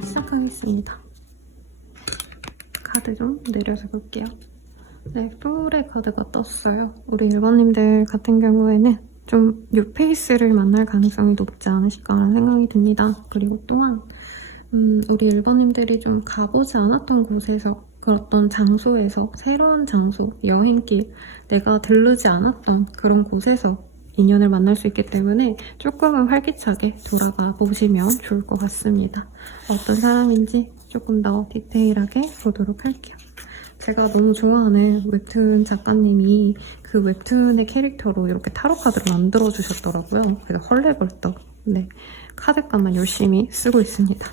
시작하겠습니다. 카드 좀 내려서 볼게요. 네, 풀의 카드가 떴어요. 우리 1번님들 같은 경우에는 좀 뉴페이스를 만날 가능성이 높지 않으실까라는 생각이 듭니다. 그리고 또한 우리 1번님들이 좀 가보지 않았던 곳에서, 그런 장소에서, 새로운 장소, 여행길, 내가 들르지 않았던 그런 곳에서 인연을 만날 수 있기 때문에 조금은 활기차게 돌아가 보시면 좋을 것 같습니다. 어떤 사람인지 조금 더 디테일하게 보도록 할게요. 제가 너무 좋아하는 웹툰 작가님이 그 웹툰의 캐릭터로 이렇게 타로 카드를 만들어주셨더라고요. 그래서 헐레벌떡 카드값만 열심히 쓰고 있습니다.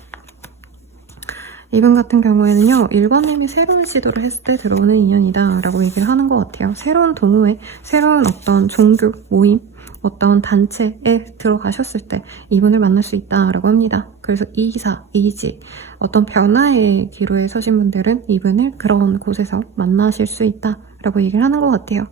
이분 같은 경우에는요, 1번님이 새로운 시도를 했을 때 들어오는 인연이다 라고 얘기를 하는 것 같아요. 새로운 동호회, 새로운 어떤 종교, 모임, 어떤 단체에 들어가셨을 때 이분을 만날 수 있다라고 합니다. 그래서 이사, 이직, 어떤 변화의 기로에 서신 분들은 이분을 그런 곳에서 만나실 수 있다라고 얘기를 하는 것 같아요.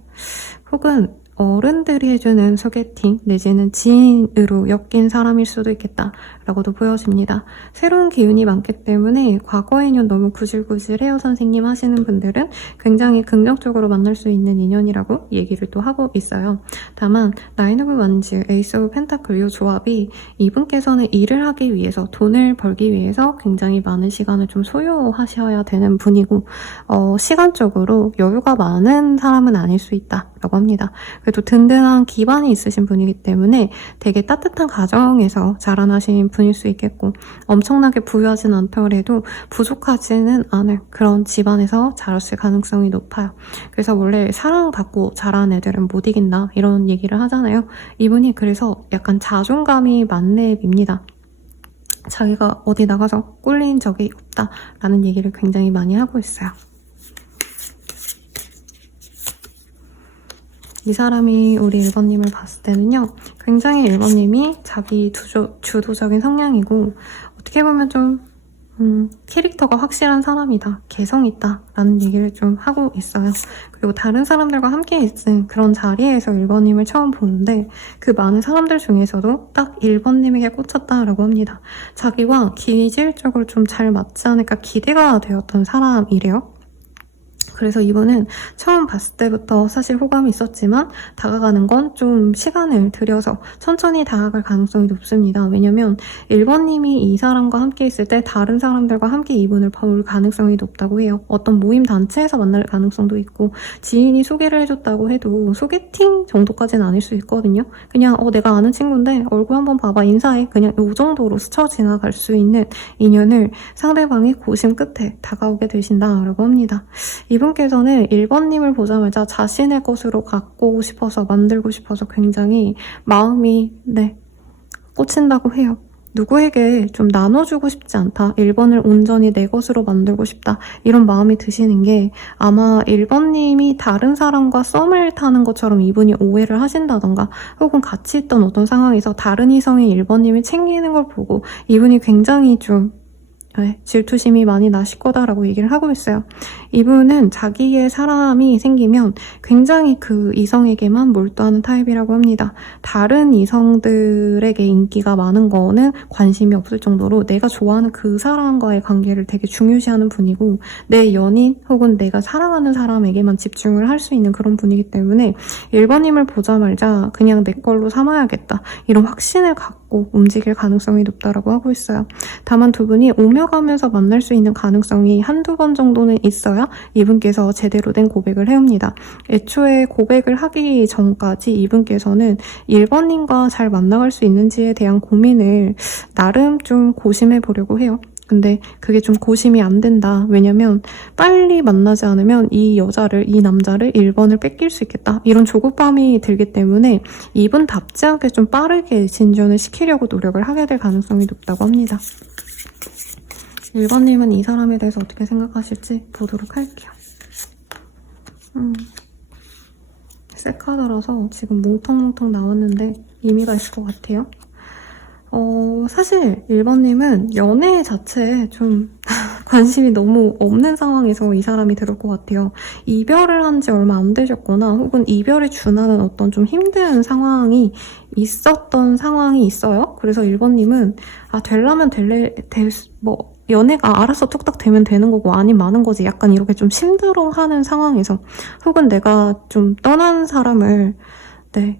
혹은 어른들이 해주는 소개팅 내지는 지인으로 엮인 사람일 수도 있겠다라고도 보여집니다. 새로운 기운이 많기 때문에 과거의 인연 너무 구질구질해요 선생님 하시는 분들은 굉장히 긍정적으로 만날 수 있는 인연이라고 얘기를 또 하고 있어요. 다만 나인 오브 원즈, 에이스 오브 펜타클 이 조합이 이분께서는 일을 하기 위해서, 돈을 벌기 위해서 굉장히 많은 시간을 좀 소요하셔야 되는 분이고 시간적으로 여유가 많은 사람은 아닐 수 있다라고 합니다. 그래도 든든한 기반이 있으신 분이기 때문에 되게 따뜻한 가정에서 자라나신 분일 수 있겠고, 엄청나게 부유하진 않더라도 부족하지는 않을 그런 집안에서 자랐을 가능성이 높아요. 그래서 원래 사랑받고 자란 애들은 못 이긴다 이런 얘기를 하잖아요. 이분이 그래서 약간 자존감이 만렙입니다. 자기가 어디 나가서 꿀린 적이 없다라는 얘기를 굉장히 많이 하고 있어요. 이 사람이 우리 1번님을 봤을 때는요, 굉장히 1번님이 자기 주도적인 성향이고, 어떻게 보면 좀 캐릭터가 확실한 사람이다, 개성 있다 라는 얘기를 좀 하고 있어요. 그리고 다른 사람들과 함께 있은 그런 자리에서 1번님을 처음 보는데, 그 많은 사람들 중에서도 딱 1번님에게 꽂혔다라고 합니다. 자기와 기질적으로 좀 잘 맞지 않을까 기대가 되었던 사람이래요. 그래서 이분은 처음 봤을 때부터 사실 호감이 있었지만 다가가는 건 좀 시간을 들여서 천천히 다가갈 가능성이 높습니다. 왜냐면 1번님이 이 사람과 함께 있을 때 다른 사람들과 함께 이분을 볼 가능성이 높다고 해요. 어떤 모임 단체에서 만날 가능성도 있고, 지인이 소개를 해줬다고 해도 소개팅 정도까지는 아닐 수 있거든요. 그냥 내가 아는 친구인데 얼굴 한번 봐봐, 인사해, 그냥 이 정도로 스쳐 지나갈 수 있는 인연을 상대방이 고심 끝에 다가오게 되신다라고 합니다. 이분께서는 1번님을 보자마자 자신의 것으로 갖고 싶어서, 만들고 싶어서 굉장히 마음이 꽂힌다고 해요. 누구에게 좀 나눠주고 싶지 않다, 1번을 온전히 내 것으로 만들고 싶다, 이런 마음이 드시는 게 아마 1번님이 다른 사람과 썸을 타는 것처럼 이분이 오해를 하신다던가, 혹은 같이 있던 어떤 상황에서 다른 이성이 1번님을 챙기는 걸 보고 이분이 굉장히 좀 질투심이 많이 나실 거다라고 얘기를 하고 있어요. 이분은 자기의 사람이 생기면 굉장히 그 이성에게만 몰두하는 타입이라고 합니다. 다른 이성들에게 인기가 많은 거는 관심이 없을 정도로 내가 좋아하는 그 사람과의 관계를 되게 중요시하는 분이고, 내 연인 혹은 내가 사랑하는 사람에게만 집중을 할 수 있는 그런 분이기 때문에 1번님을 보자마자 그냥 내 걸로 삼아야겠다, 이런 확신을 갖고 움직일 가능성이 높다라고 하고 있어요. 다만 두 분이 오며 가면서 만날 수 있는 가능성이 한두 번 정도는 있어야 이분께서 제대로 된 고백을 해옵니다. 애초에 고백을 하기 전까지 이분께서는 1번님과 잘 만나갈 수 있는지에 대한 고민을 나름 좀 고심해 보려고 해요. 근데 그게 좀 고심이 안 된다. 왜냐면 빨리 만나지 않으면 이 남자를 1번을 뺏길 수 있겠다, 이런 조급함이 들기 때문에 이분답지 않게 좀 빠르게 진전을 시키려고 노력을 하게 될 가능성이 높다고 합니다. 1번님은 이 사람에 대해서 어떻게 생각하실지 보도록 할게요. 새 카드라서 지금 뭉텅뭉텅 나왔는데 의미가 있을 것 같아요. 사실 1번님은 연애 자체에 좀 관심이 너무 없는 상황에서 이 사람이 들을 것 같아요. 이별을 한 지 얼마 안 되셨거나, 혹은 이별에 준하는 어떤 좀 힘든 상황이 있었던 상황이 있어요. 그래서 1번님은 되려면 연애가 알아서 뚝딱 되면 되는 거고 아니면 마는 거지, 약간 이렇게 좀 심드렁하는 상황에서, 혹은 내가 좀 떠난 사람을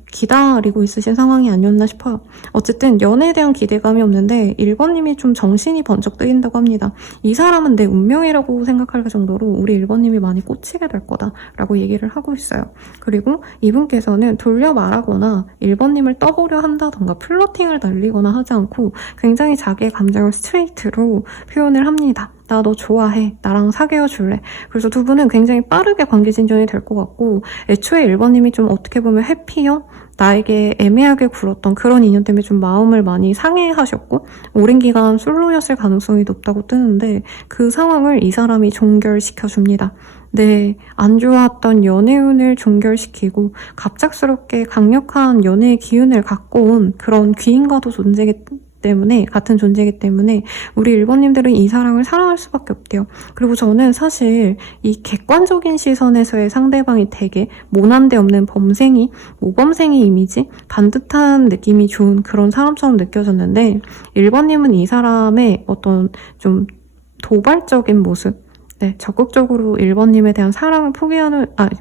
기다리고 있으신 상황이 아니었나 싶어요. 어쨌든 연애에 대한 기대감이 없는데 1번님이 좀 정신이 번쩍 뜨인다고 합니다. 이 사람은 내 운명이라고 생각할 정도로 우리 1번님이 많이 꽂히게 될 거다라고 얘기를 하고 있어요. 그리고 이분께서는 돌려 말하거나 1번님을 떠보려 한다던가 플러팅을 날리거나 하지 않고 굉장히 자기의 감정을 스트레이트로 표현을 합니다. 나 너 좋아해, 나랑 사귀어 줄래. 그래서 두 분은 굉장히 빠르게 관계 진전이 될 것 같고, 애초에 1번님이 좀 어떻게 보면 해피형? 나에게 애매하게 굴었던 그런 인연 때문에 좀 마음을 많이 상해하셨고 오랜 기간 솔로였을 가능성이 높다고 뜨는데, 그 상황을 이 사람이 종결시켜줍니다. 안 좋았던 연애운을 종결시키고 갑작스럽게 강력한 연애의 기운을 갖고 온 그런 귀인과도 같은 존재이기 때문에 우리 1번님들은 이 사랑을 사랑할 수밖에 없대요. 그리고 저는 사실 이 객관적인 시선에서의 상대방이 되게 모난데 없는 모범생이 이미지, 반듯한 느낌이 좋은 그런 사람처럼 느껴졌는데, 1번님은 이 사람의 어떤 좀 도발적인 모습, 적극적으로 1번님에 대한 사랑을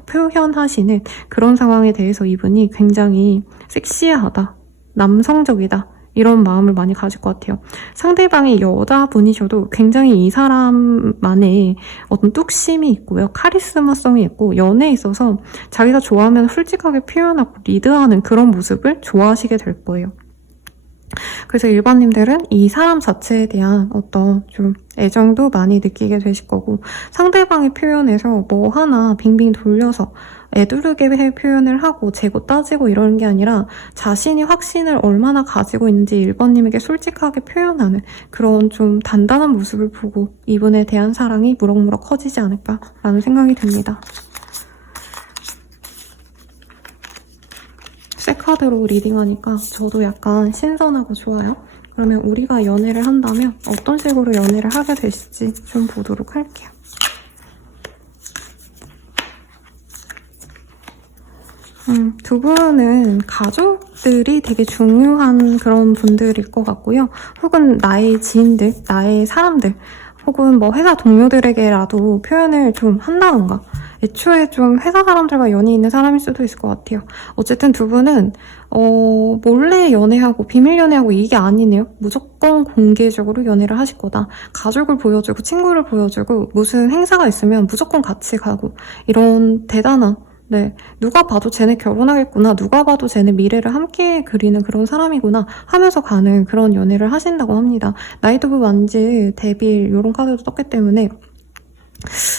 표현하시는 그런 상황에 대해서 이분이 굉장히 섹시하다, 남성적이다, 이런 마음을 많이 가질 것 같아요. 상대방이 여자분이셔도 굉장히 이 사람만의 어떤 뚝심이 있고요. 카리스마성이 있고 연애에 있어서 자기가 좋아하면 솔직하게 표현하고 리드하는 그런 모습을 좋아하시게 될 거예요. 그래서 일반님들은 이 사람 자체에 대한 어떤 좀 애정도 많이 느끼게 되실 거고 상대방의 표현에서 뭐 하나 빙빙 돌려서 애두르게 표현을 하고 재고 따지고 이러는 게 아니라 자신이 확신을 얼마나 가지고 있는지 1번님에게 솔직하게 표현하는 그런 좀 단단한 모습을 보고 이분에 대한 사랑이 무럭무럭 커지지 않을까라는 생각이 듭니다. 새 카드로 리딩하니까 저도 약간 신선하고 좋아요. 그러면 우리가 연애를 한다면 어떤 식으로 연애를 하게 될지 좀 보도록 할게요. 두 분은 가족들이 되게 중요한 그런 분들일 것 같고요. 혹은 나의 지인들, 나의 사람들, 혹은 뭐 회사 동료들에게라도 표현을 좀 한다던가 애초에 좀 회사 사람들과 연이 있는 사람일 수도 있을 것 같아요. 어쨌든 두 분은 몰래 연애하고 비밀 연애하고 이게 아니네요. 무조건 공개적으로 연애를 하실 거다. 가족을 보여주고 친구를 보여주고 무슨 행사가 있으면 무조건 같이 가고 이런 대단한 네, 누가 봐도 쟤네 결혼하겠구나, 누가 봐도 쟤네 미래를 함께 그리는 그런 사람이구나 하면서 가는 그런 연애를 하신다고 합니다. 나이트 오브 완즈, 데빌 이런 카드도 떴기 때문에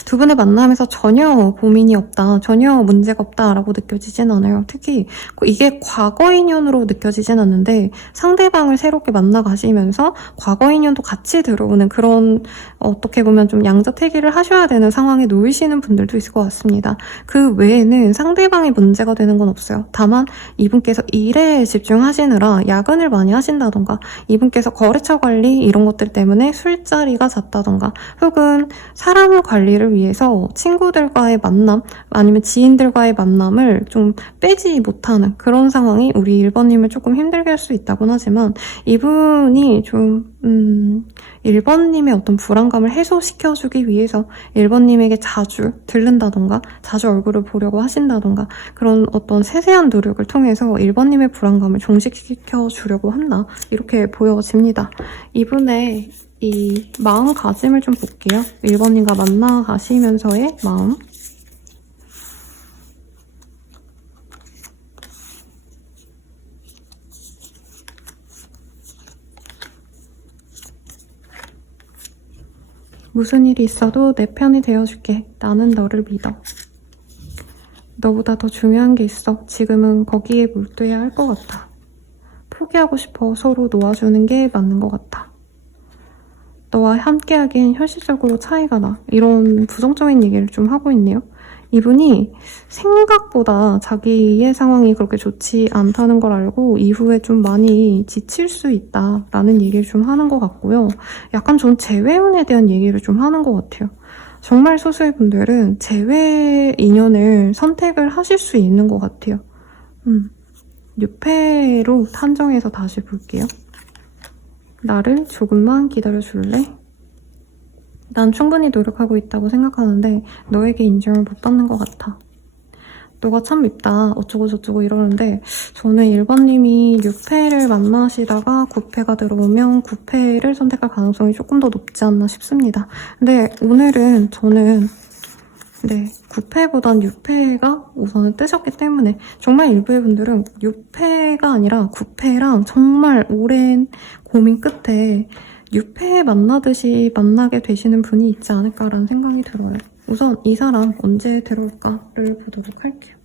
두 분의 만남에서 전혀 고민이 없다, 전혀 문제가 없다라고 느껴지진 않아요. 특히 이게 과거 인연으로 느껴지진 않는데 상대방을 새롭게 만나 가시면서 과거 인연도 같이 들어오는 그런 어떻게 보면 좀 양자택일을 하셔야 되는 상황에 놓이시는 분들도 있을 것 같습니다. 그 외에는 상대방이 문제가 되는 건 없어요. 다만 이분께서 일에 집중하시느라 야근을 많이 하신다던가 이분께서 거래처 관리 이런 것들 때문에 술자리가 잦다던가 혹은 사람을 관리를 위해서 친구들과의 만남 아니면 지인들과의 만남을 좀 빼지 못하는 그런 상황이 우리 1번님을 조금 힘들게 할 수 있다곤 하지만 이분이 좀 1번님의 어떤 불안감을 해소시켜주기 위해서 1번님에게 자주 들른다던가 자주 얼굴을 보려고 하신다던가 그런 어떤 세세한 노력을 통해서 1번님의 불안감을 종식시켜 주려고 한다 이렇게 보여집니다. 이분의 이 마음가짐을 좀 볼게요. 1번님과 만나가시면서의 마음. 무슨 일이 있어도 내 편이 되어줄게. 나는 너를 믿어. 너보다 더 중요한 게 있어. 지금은 거기에 몰두해야 할 것 같아. 포기하고 싶어. 서로 놓아주는 게 맞는 것 같아. 너와 함께하기엔 현실적으로 차이가 나. 이런 부정적인 얘기를 좀 하고 있네요. 이분이 생각보다 자기의 상황이 그렇게 좋지 않다는 걸 알고 이후에 좀 많이 지칠 수 있다라는 얘기를 좀 하는 것 같고요. 약간 좀 재회운에 대한 얘기를 좀 하는 것 같아요. 정말 소수의 분들은 재회 인연을 선택을 하실 수 있는 것 같아요. 6회로 판정해서 다시 볼게요. 나를 조금만 기다려줄래? 난 충분히 노력하고 있다고 생각하는데 너에게 인정을 못 받는 것 같아. 너가 참 밉다 어쩌고 저쩌고 이러는데 저는 1번님이 6회를 만나시다가 9회가 들어오면 9회를 선택할 가능성이 조금 더 높지 않나 싶습니다. 근데 오늘은 저는 9회보단 6회가 우선은 뜨셨기 때문에 정말 일부의 분들은 6회가 아니라 9회랑 정말 오랜 고민 끝에 6회 만나듯이 만나게 되시는 분이 있지 않을까라는 생각이 들어요. 우선 이 사람 언제 들어올까를 보도록 할게요.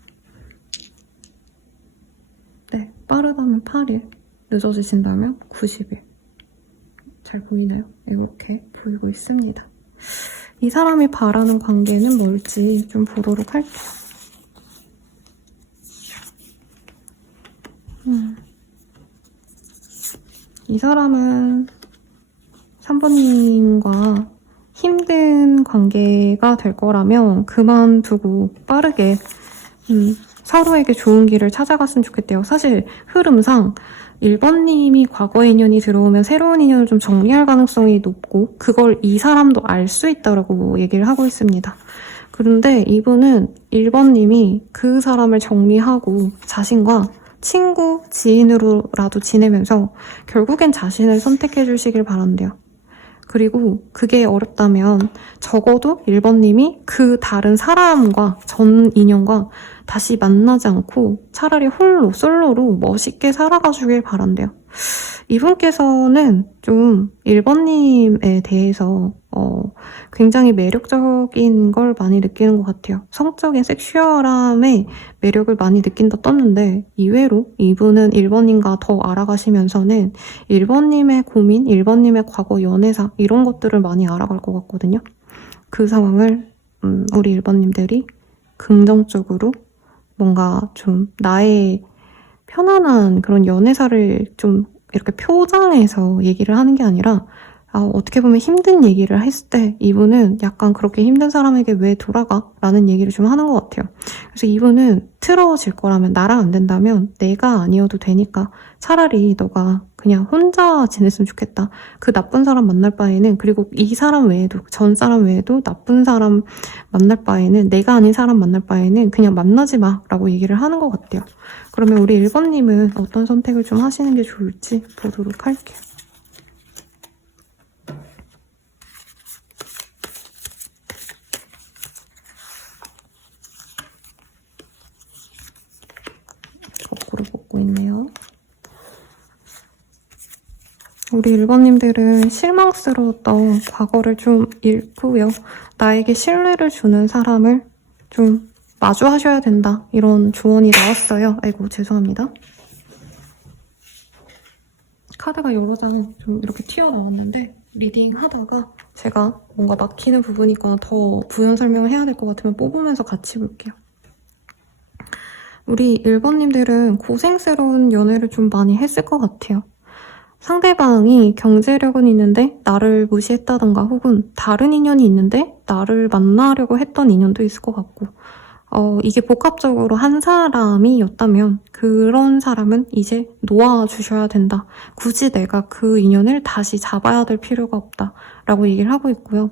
네, 빠르다면 8일, 늦어지신다면 90일. 잘 보이나요? 이렇게 보이고 있습니다. 이 사람이 바라는 관계는 뭘지 좀 보도록 할게요. 이 사람은 3번님과 힘든 관계가 될 거라면 그만두고 빠르게 서로에게 좋은 길을 찾아갔으면 좋겠대요. 사실 흐름상 1번님이 과거 인연이 들어오면 새로운 인연을 좀 정리할 가능성이 높고 그걸 이 사람도 알 수 있다고 얘기를 하고 있습니다. 그런데 이분은 1번님이 그 사람을 정리하고 자신과 친구, 지인으로라도 지내면서 결국엔 자신을 선택해 주시길 바란대요. 그리고 그게 어렵다면 적어도 1번님이 그 다른 사람과 전 인연과 다시 만나지 않고 차라리 홀로 솔로로 멋있게 살아가 주길 바란대요. 이분께서는 좀 1번님에 대해서 굉장히 매력적인 걸 많이 느끼는 것 같아요. 성적인 섹슈얼함의 매력을 많이 느낀다 떴는데 이외로 이분은 1번님과 더 알아가시면서는 1번님의 고민, 1번님의 과거 연애사 이런 것들을 많이 알아갈 것 같거든요. 그 상황을 우리 1번님들이 긍정적으로 뭔가 좀 나의 편안한 그런 연애사를 좀 이렇게 표장해서 얘기를 하는 게 아니라 어떻게 보면 힘든 얘기를 했을 때 이분은 약간 그렇게 힘든 사람에게 왜 돌아가? 라는 얘기를 좀 하는 것 같아요. 그래서 이분은 틀어질 거라면 나랑 안 된다면 내가 아니어도 되니까 차라리 너가 그냥 혼자 지냈으면 좋겠다. 그 나쁜 사람 만날 바에는 그리고 이 사람 외에도 전 사람 외에도 나쁜 사람 만날 바에는 내가 아닌 사람 만날 바에는 그냥 만나지 마 라고 얘기를 하는 것 같아요. 그러면 우리 1번님은 어떤 선택을 좀 하시는 게 좋을지 보도록 할게요. 거꾸로 뽑고 있네요. 우리 1번님들은 실망스러웠던 과거를 좀 읽고요. 나에게 신뢰를 주는 사람을 좀 마주하셔야 된다. 이런 조언이 나왔어요. 아이고 죄송합니다. 카드가 여러 장 좀 이렇게 튀어나왔는데 리딩 하다가 제가 뭔가 막히는 부분이 있거나 더 부연 설명을 해야 될 것 같으면 뽑으면서 같이 볼게요. 우리 1번님들은 고생스러운 연애를 좀 많이 했을 것 같아요. 상대방이 경제력은 있는데 나를 무시했다던가 혹은 다른 인연이 있는데 나를 만나려고 했던 인연도 있을 것 같고 이게 복합적으로 한 사람이었다면 그런 사람은 이제 놓아주셔야 된다. 굳이 내가 그 인연을 다시 잡아야 될 필요가 없다 라고 얘기를 하고 있고요.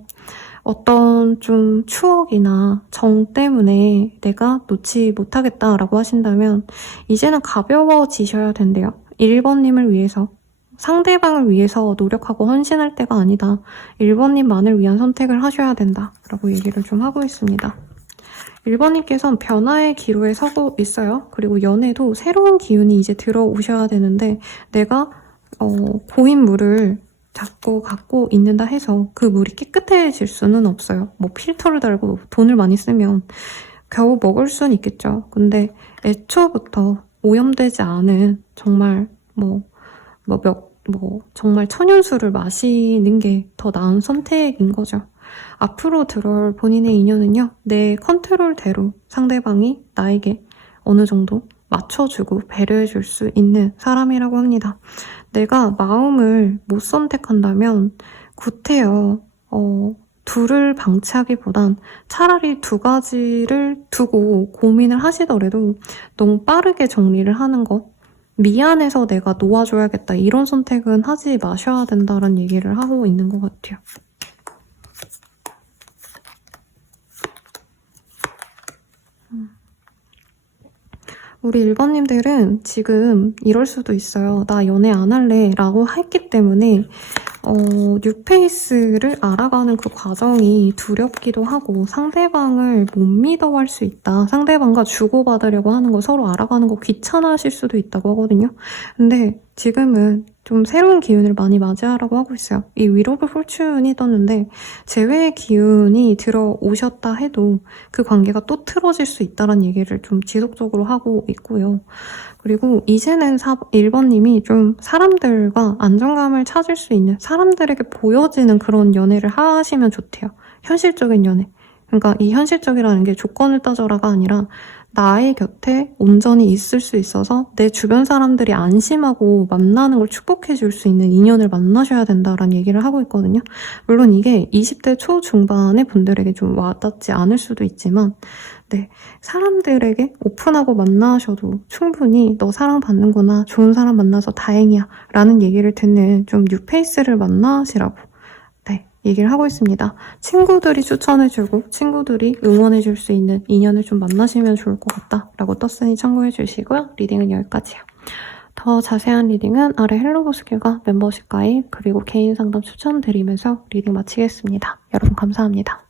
어떤 좀 추억이나 정 때문에 내가 놓지 못하겠다라고 하신다면 이제는 가벼워지셔야 된대요. 1번님을 위해서 상대방을 위해서 노력하고 헌신할 때가 아니다. 1번님만을 위한 선택을 하셔야 된다 라고 얘기를 좀 하고 있습니다. 1번님께서는 변화의 기로에 서고 있어요. 그리고 연애도 새로운 기운이 이제 들어오셔야 되는데 내가 고인 물을 자꾸 갖고 있는다 해서 그 물이 깨끗해질 수는 없어요. 뭐 필터를 달고 돈을 많이 쓰면 겨우 먹을 수는 있겠죠. 근데 애초부터 오염되지 않은 정말 정말 천연수를 마시는 게 더 나은 선택인 거죠. 앞으로 들어올 본인의 인연은요. 내 컨트롤대로 상대방이 나에게 어느 정도 맞춰주고 배려해줄 수 있는 사람이라고 합니다. 내가 마음을 못 선택한다면 구태여 둘을 방치하기보단 차라리 두 가지를 두고 고민을 하시더라도 너무 빠르게 정리를 하는 것 미안해서 내가 놓아줘야겠다 이런 선택은 하지 마셔야 된다는 얘기를 하고 있는 것 같아요. 우리 1번님들은 지금 이럴 수도 있어요. 나 연애 안 할래 라고 했기 때문에 뉴페이스를 알아가는 그 과정이 두렵기도 하고 상대방을 못 믿어할 수 있다. 상대방과 주고받으려고 하는 거 서로 알아가는 거 귀찮아하실 수도 있다고 하거든요. 근데 지금은 좀 새로운 기운을 많이 맞이하라고 하고 있어요. 이 윌 오브 포춘이 떴는데 재회의 기운이 들어오셨다 해도 그 관계가 또 틀어질 수 있다는 얘기를 좀 지속적으로 하고 있고요. 그리고 이제는 1번님이 좀 사람들과 안정감을 찾을 수 있는 사람들에게 보여지는 그런 연애를 하시면 좋대요. 현실적인 연애. 그러니까 이 현실적이라는 게 조건을 따져라가 아니라 나의 곁에 온전히 있을 수 있어서 내 주변 사람들이 안심하고 만나는 걸 축복해 줄 수 있는 인연을 만나셔야 된다라는 얘기를 하고 있거든요. 물론 이게 20대 초중반의 분들에게 좀 와닿지 않을 수도 있지만 네, 사람들에게 오픈하고 만나셔도 충분히 너 사랑받는구나, 좋은 사람 만나서 다행이야 라는 얘기를 듣는 좀 뉴페이스를 만나시라고 네, 얘기를 하고 있습니다. 친구들이 추천해주고 친구들이 응원해줄 수 있는 인연을 좀 만나시면 좋을 것 같다 라고 떴으니 참고해주시고요. 리딩은 여기까지요. 더 자세한 리딩은 아래 헬로보스큐가 멤버십 가입 그리고 개인 상담 추천드리면서 리딩 마치겠습니다. 여러분 감사합니다.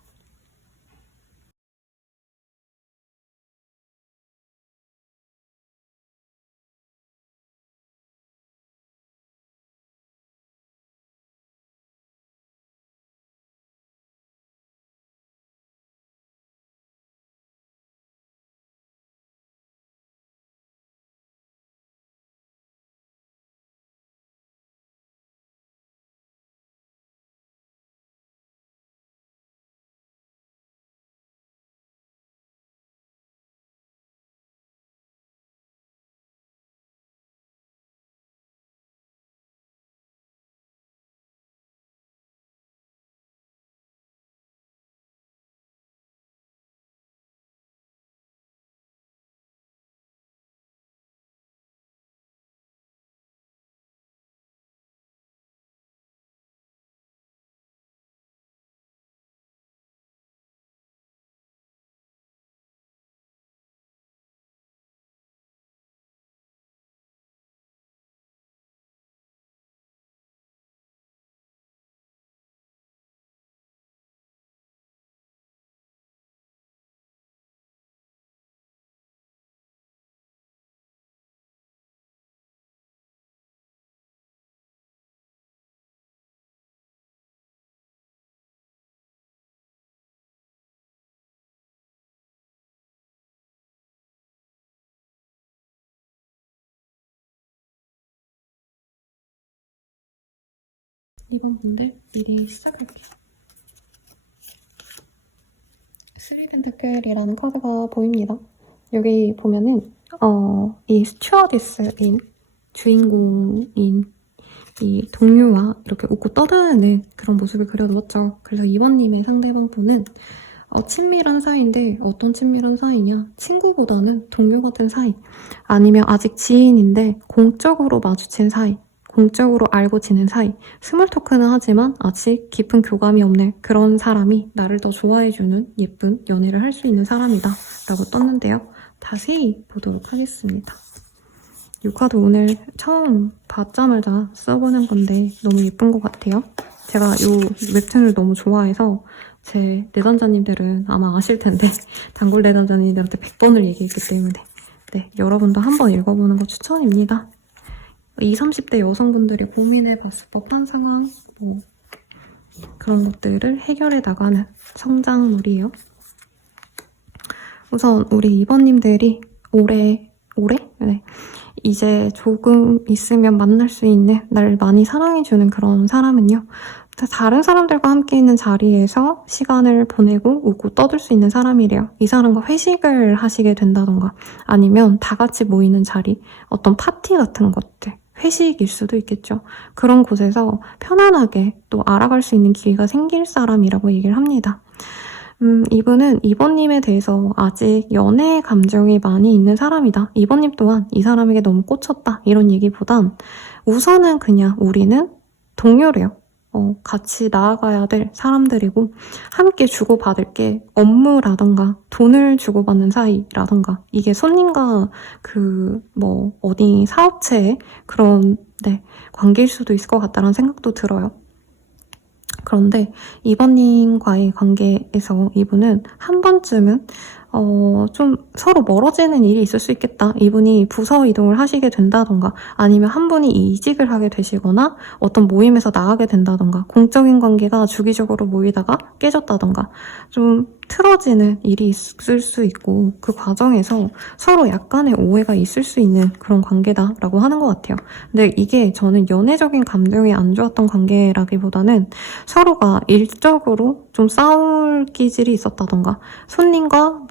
이번 분들 미리 시작할게요. 스리 펜타클이라는 카드가 보입니다. 여기 보면은 이 스튜어디스인 주인공인 이 동료와 이렇게 웃고 떠드는 그런 모습을 그려놓았죠. 그래서 이번님의 상대방 분은 친밀한 사이인데 어떤 친밀한 사이냐? 친구보다는 동료 같은 사이 아니면 아직 지인인데 공적으로 마주친 사이 공적으로 알고 지낸 사이 스몰 토크는 하지만 아직 깊은 교감이 없는 그런 사람이 나를 더 좋아해주는 예쁜 연애를 할 수 있는 사람이다 라고 떴는데요. 자세히 보도록 하겠습니다. 이 카드 오늘 처음 받자마자 써보는 건데 너무 예쁜 것 같아요. 제가 이 웹툰을 너무 좋아해서 제 내담자님들은 아마 아실 텐데 단골 내담자님들한테 100번을 얘기했기 때문에 네, 여러분도 한번 읽어보는 거 추천입니다. 20, 30대 여성분들이 고민해봤을 법한 상황 뭐 그런 것들을 해결해 나가는 성장물이에요. 우선 우리 2번님들이 올해? 네. 이제 조금 있으면 만날 수 있는 날 많이 사랑해주는 그런 사람은요. 다른 사람들과 함께 있는 자리에서 시간을 보내고 웃고 떠들 수 있는 사람이래요. 이 사람과 회식을 하시게 된다던가 아니면 다 같이 모이는 자리, 어떤 파티 같은 것들, 회식일 수도 있겠죠. 그런 곳에서 편안하게 또 알아갈 수 있는 기회가 생길 사람이라고 얘기를 합니다. 이분은 이번님에 대해서 아직 연애 감정이 많이 있는 사람이다. 이번님 또한 이 사람에게 너무 꽂혔다. 이런 얘기보단 우선은 그냥 우리는 동료래요. 같이 나아가야 될 사람들이고 함께 주고받을 게 업무라던가 돈을 주고받는 사이라던가 이게 손님과 어디 사업체의 그런 관계일 수도 있을 것 같다는 생각도 들어요. 그런데 이번님과의 관계에서 이분은 한 번쯤은 좀 서로 멀어지는 일이 있을 수 있겠다. 이분이 부서 이동을 하시게 된다던가 아니면 한 분이 이직을 하게 되시거나 어떤 모임에서 나가게 된다던가 공적인 관계가 주기적으로 모이다가 깨졌다던가 좀 틀어지는 일이 있을 수 있고 그 과정에서 서로 약간의 오해가 있을 수 있는 그런 관계다라고 하는 것 같아요. 근데 이게 저는 연애적인 감정이 안 좋았던 관계라기보다는 서로가 일적으로 좀 싸울 기질이 있었다던가 손님과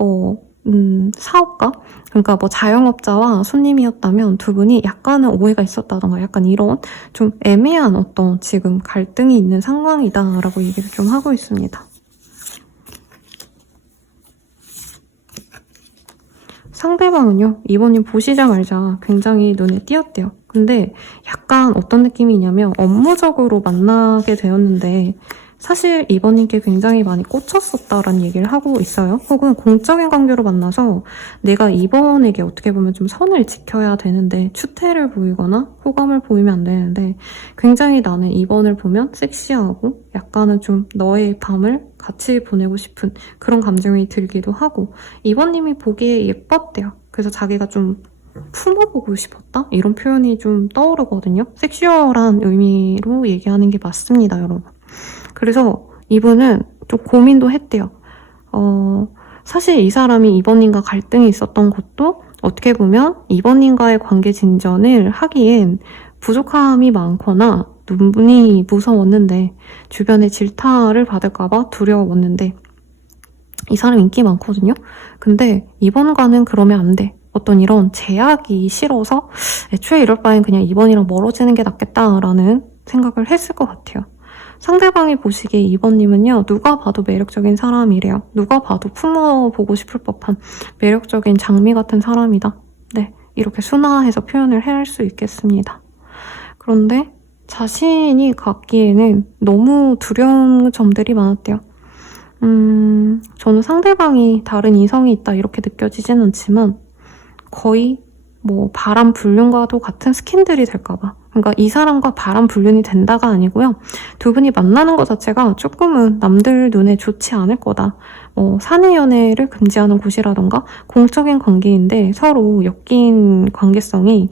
사업가? 그러니까 자영업자와 손님이었다면 두 분이 약간은 오해가 있었다던가 약간 이런 좀 애매한 어떤 지금 갈등이 있는 상황이다라고 얘기를 좀 하고 있습니다. 상대방은요, 이번님 보시자마자 굉장히 눈에 띄었대요. 근데 약간 어떤 느낌이냐면 업무적으로 만나게 되었는데 사실 2번님께 굉장히 많이 꽂혔었다라는 얘기를 하고 있어요. 혹은 공적인 관계로 만나서 내가 2번에게 어떻게 보면 좀 선을 지켜야 되는데 추태를 보이거나 호감을 보이면 안 되는데 굉장히 나는 2번을 보면 섹시하고 약간은 좀 너의 밤을 같이 보내고 싶은 그런 감정이 들기도 하고 2번님이 보기에 예뻤대요. 그래서 자기가 좀 품어보고 싶었다? 이런 표현이 좀 떠오르거든요. 섹슈얼한 의미로 얘기하는 게 맞습니다, 여러분. 그래서 이분은 좀 고민도 했대요. 사실 이 사람이 2번님과 갈등이 있었던 것도 어떻게 보면 2번님과의 관계 진전을 하기엔 부족함이 많거나 눈이 무서웠는데 주변에 질타를 받을까봐 두려웠는데 이 사람 인기 많거든요. 근데 2번과는 그러면 안 돼. 어떤 이런 제약이 싫어서 애초에 이럴 바엔 그냥 2번이랑 멀어지는 게 낫겠다라는 생각을 했을 것 같아요. 상대방이 보시기에 2번님은요. 누가 봐도 매력적인 사람이래요. 누가 봐도 품어보고 싶을 법한 매력적인 장미 같은 사람이다. 네, 이렇게 순화해서 표현을 해야 할 수 있겠습니다. 그런데 자신이 갖기에는 너무 두려운 점들이 많았대요. 저는 상대방이 다른 이성이 있다 이렇게 느껴지진 않지만 거의 뭐 바람 불륜과도 같은 스캔들이 될까봐. 그러니까 이 사람과 바람 불륜이 된다가 아니고요. 두 분이 만나는 것 자체가 조금은 남들 눈에 좋지 않을 거다. 사내 연애를 금지하는 곳이라던가 공적인 관계인데 서로 엮인 관계성이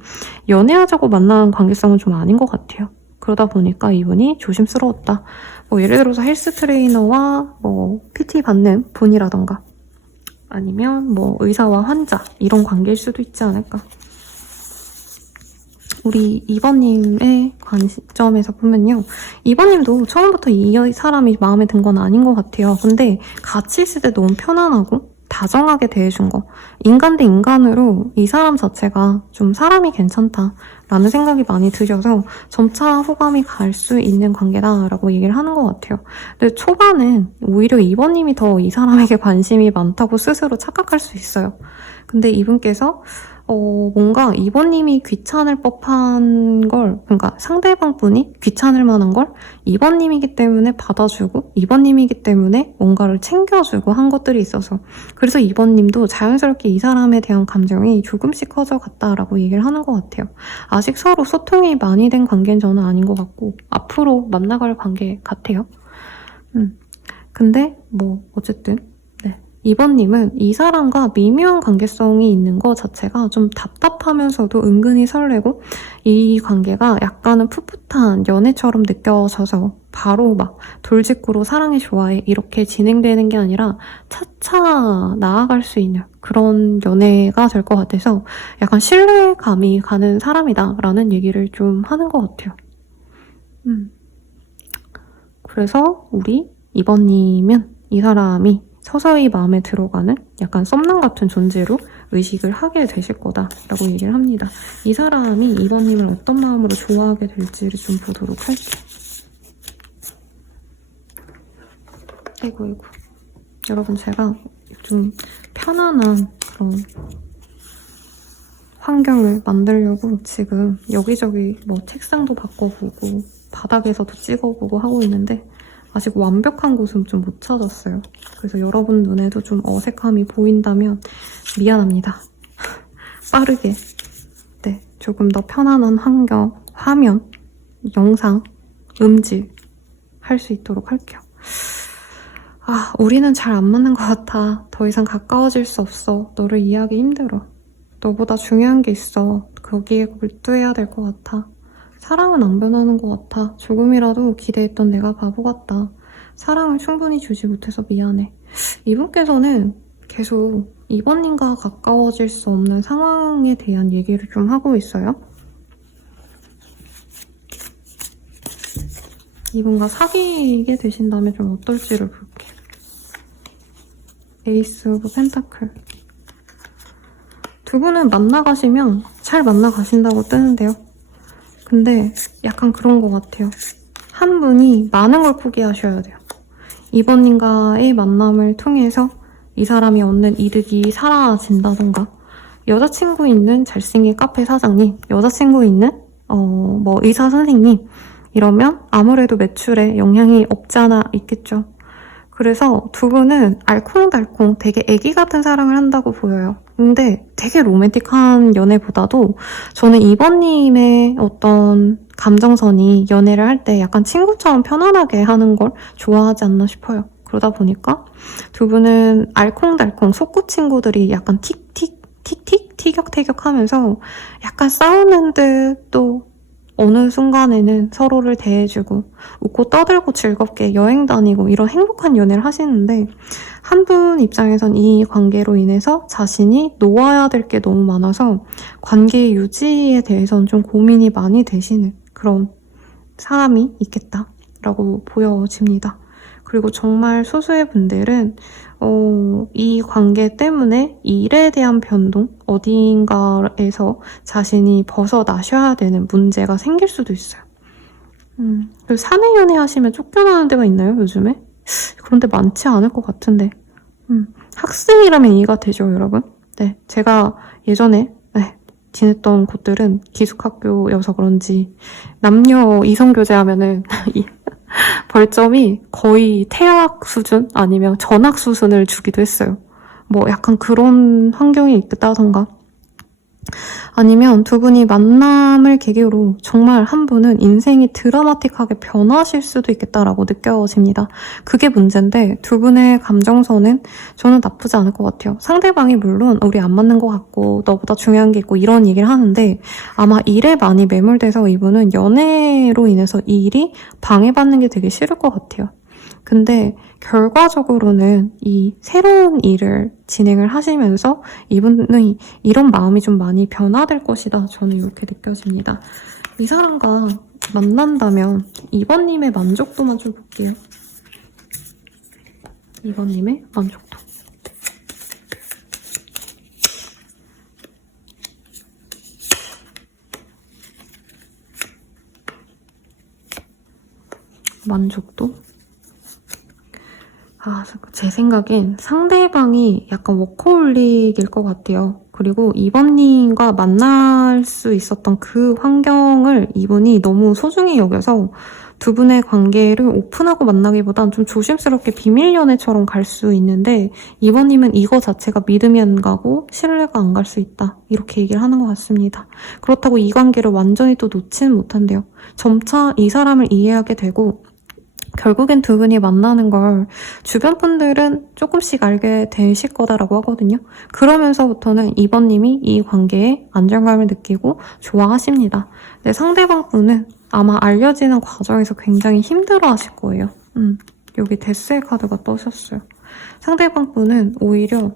연애하자고 만나는 관계성은 좀 아닌 것 같아요. 그러다 보니까 이분이 조심스러웠다. 예를 들어서 헬스 트레이너와 PT 받는 분이라던가 아니면 의사와 환자 이런 관계일 수도 있지 않을까. 우리 2번님의 관점에서 보면요. 2번님도 처음부터 이 사람이 마음에 든 건 아닌 것 같아요. 근데 같이 있을 때 너무 편안하고 다정하게 대해준 거. 인간 대 인간으로 이 사람 자체가 좀 사람이 괜찮다라는 생각이 많이 들어서 점차 호감이 갈 수 있는 관계다라고 얘기를 하는 것 같아요. 근데 초반은 오히려 2번님이 더 이 사람에게 관심이 많다고 스스로 착각할 수 있어요. 근데 이분께서 뭔가 2번님이 귀찮을 법한 걸, 그러니까 상대방 분이 귀찮을 만한 걸 2번님이기 때문에 받아주고 2번님이기 때문에 뭔가를 챙겨주고 한 것들이 있어서 그래서 2번님도 자연스럽게 이 사람에 대한 감정이 조금씩 커져갔다라고 얘기를 하는 것 같아요. 아직 서로 소통이 많이 된 관계는 저는 아닌 것 같고 앞으로 만나갈 관계 같아요. 근데 어쨌든 2번님은 이 사람과 미묘한 관계성이 있는 것 자체가 좀 답답하면서도 은근히 설레고 이 관계가 약간은 풋풋한 연애처럼 느껴져서 바로 돌직구로 사랑해 좋아해 이렇게 진행되는 게 아니라 차차 나아갈 수 있는 그런 연애가 될 것 같아서 약간 신뢰감이 가는 사람이다라는 얘기를 좀 하는 것 같아요. 그래서 우리 2번님은 이 사람이 서서히 마음에 들어가는 약간 썸남 같은 존재로 의식을 하게 되실 거다라고 얘기를 합니다. 이 사람이 2번님을 어떤 마음으로 좋아하게 될지를 좀 보도록 할게요. 아이고. 여러분 제가 좀 편안한 그런 환경을 만들려고 지금 여기저기 책상도 바꿔보고 바닥에서도 찍어보고 하고 있는데 아직 완벽한 곳은 좀 못 찾았어요. 그래서 여러분 눈에도 좀 어색함이 보인다면 미안합니다. 빠르게 조금 더 편안한 환경, 화면, 영상, 음질 할 수 있도록 할게요. 우리는 잘 안 맞는 것 같아. 더 이상 가까워질 수 없어. 너를 이해하기 힘들어. 너보다 중요한 게 있어. 거기에 몰두해야 될 것 같아. 사랑은 안 변하는 것 같아. 조금이라도 기대했던 내가 바보 같다. 사랑을 충분히 주지 못해서 미안해. 이분께서는 계속 2번님과 가까워질 수 없는 상황에 대한 얘기를 좀 하고 있어요. 이분과 사귀게 되신다면 좀 어떨지를 볼게요. 에이스 오브 펜타클. 두 분은 만나가시면 잘 만나가신다고 뜨는데요. 근데 약간 그런 것 같아요. 한 분이 많은 걸 포기하셔야 돼요. 2번님과의 만남을 통해서 이 사람이 얻는 이득이 사라진다던가 여자친구 있는 잘생긴 카페 사장님, 여자친구 있는 의사 선생님 이러면 아무래도 매출에 영향이 없지 않아 있겠죠. 그래서 두 분은 알콩달콩 되게 애기 같은 사랑을 한다고 보여요. 근데 되게 로맨틱한 연애보다도 저는 이번님의 어떤 감정선이 연애를 할 때 약간 친구처럼 편안하게 하는 걸 좋아하지 않나 싶어요. 그러다 보니까 두 분은 알콩달콩 속구친구들이 약간 틱틱 틱틱 티격태격 하면서 약간 싸우는 듯 또 어느 순간에는 서로를 대해주고 웃고 떠들고 즐겁게 여행 다니고 이런 행복한 연애를 하시는데 한 분 입장에선 이 관계로 인해서 자신이 놓아야 될 게 너무 많아서 관계 유지에 대해서는 좀 고민이 많이 되시는 그런 사람이 있겠다라고 보여집니다. 그리고 정말 소수의 분들은 이 관계 때문에 일에 대한 변동, 어디인가에서 자신이 벗어나셔야 되는 문제가 생길 수도 있어요. 그리고 사내 연애 하시면 쫓겨나는 데가 있나요, 요즘에? 그런 데 많지 않을 것 같은데. 학생이라면 이해가 되죠, 여러분? 네, 제가 예전에 지냈던 곳들은 기숙학교여서 그런지 남녀 이성교제 하면은 벌점이 거의 태학 수준 아니면 전학 수준을 주기도 했어요. 뭐 약간 그런 환경이 있다던가 아니면 두 분이 만남을 계기로 정말 한 분은 인생이 드라마틱하게 변하실 수도 있겠다라고 느껴집니다. 그게 문제인데 두 분의 감정선은 저는 나쁘지 않을 것 같아요. 상대방이 물론 우리 안 맞는 것 같고 너보다 중요한 게 있고 이런 얘기를 하는데 아마 일에 많이 매몰돼서 이분은 연애로 인해서 이 일이 방해받는 게 되게 싫을 것 같아요. 근데 결과적으로는 이 새로운 일을 진행을 하시면서 이분의 이런 마음이 좀 많이 변화될 것이다. 저는 이렇게 느껴집니다. 이 사람과 만난다면 2번님의 만족도만 좀 볼게요. 2번님의 만족도. 만족도? 제 생각엔 상대방이 약간 워커홀릭일 것 같아요. 그리고 이번님과 만날 수 있었던 그 환경을 이분이 너무 소중히 여겨서 두 분의 관계를 오픈하고 만나기보단 좀 조심스럽게 비밀 연애처럼 갈 수 있는데 이번님은 이거 자체가 믿음이 안 가고 신뢰가 안 갈 수 있다. 이렇게 얘기를 하는 것 같습니다. 그렇다고 이 관계를 완전히 또 놓지는 못한대요. 점차 이 사람을 이해하게 되고 결국엔 두 분이 만나는 걸 주변 분들은 조금씩 알게 되실 거다라고 하거든요. 그러면서부터는 이번님이 이 관계에 안정감을 느끼고 좋아하십니다. 근데 상대방 분은 아마 알려지는 과정에서 굉장히 힘들어 하실 거예요. 여기 데스의 카드가 떠셨어요. 상대방 분은 오히려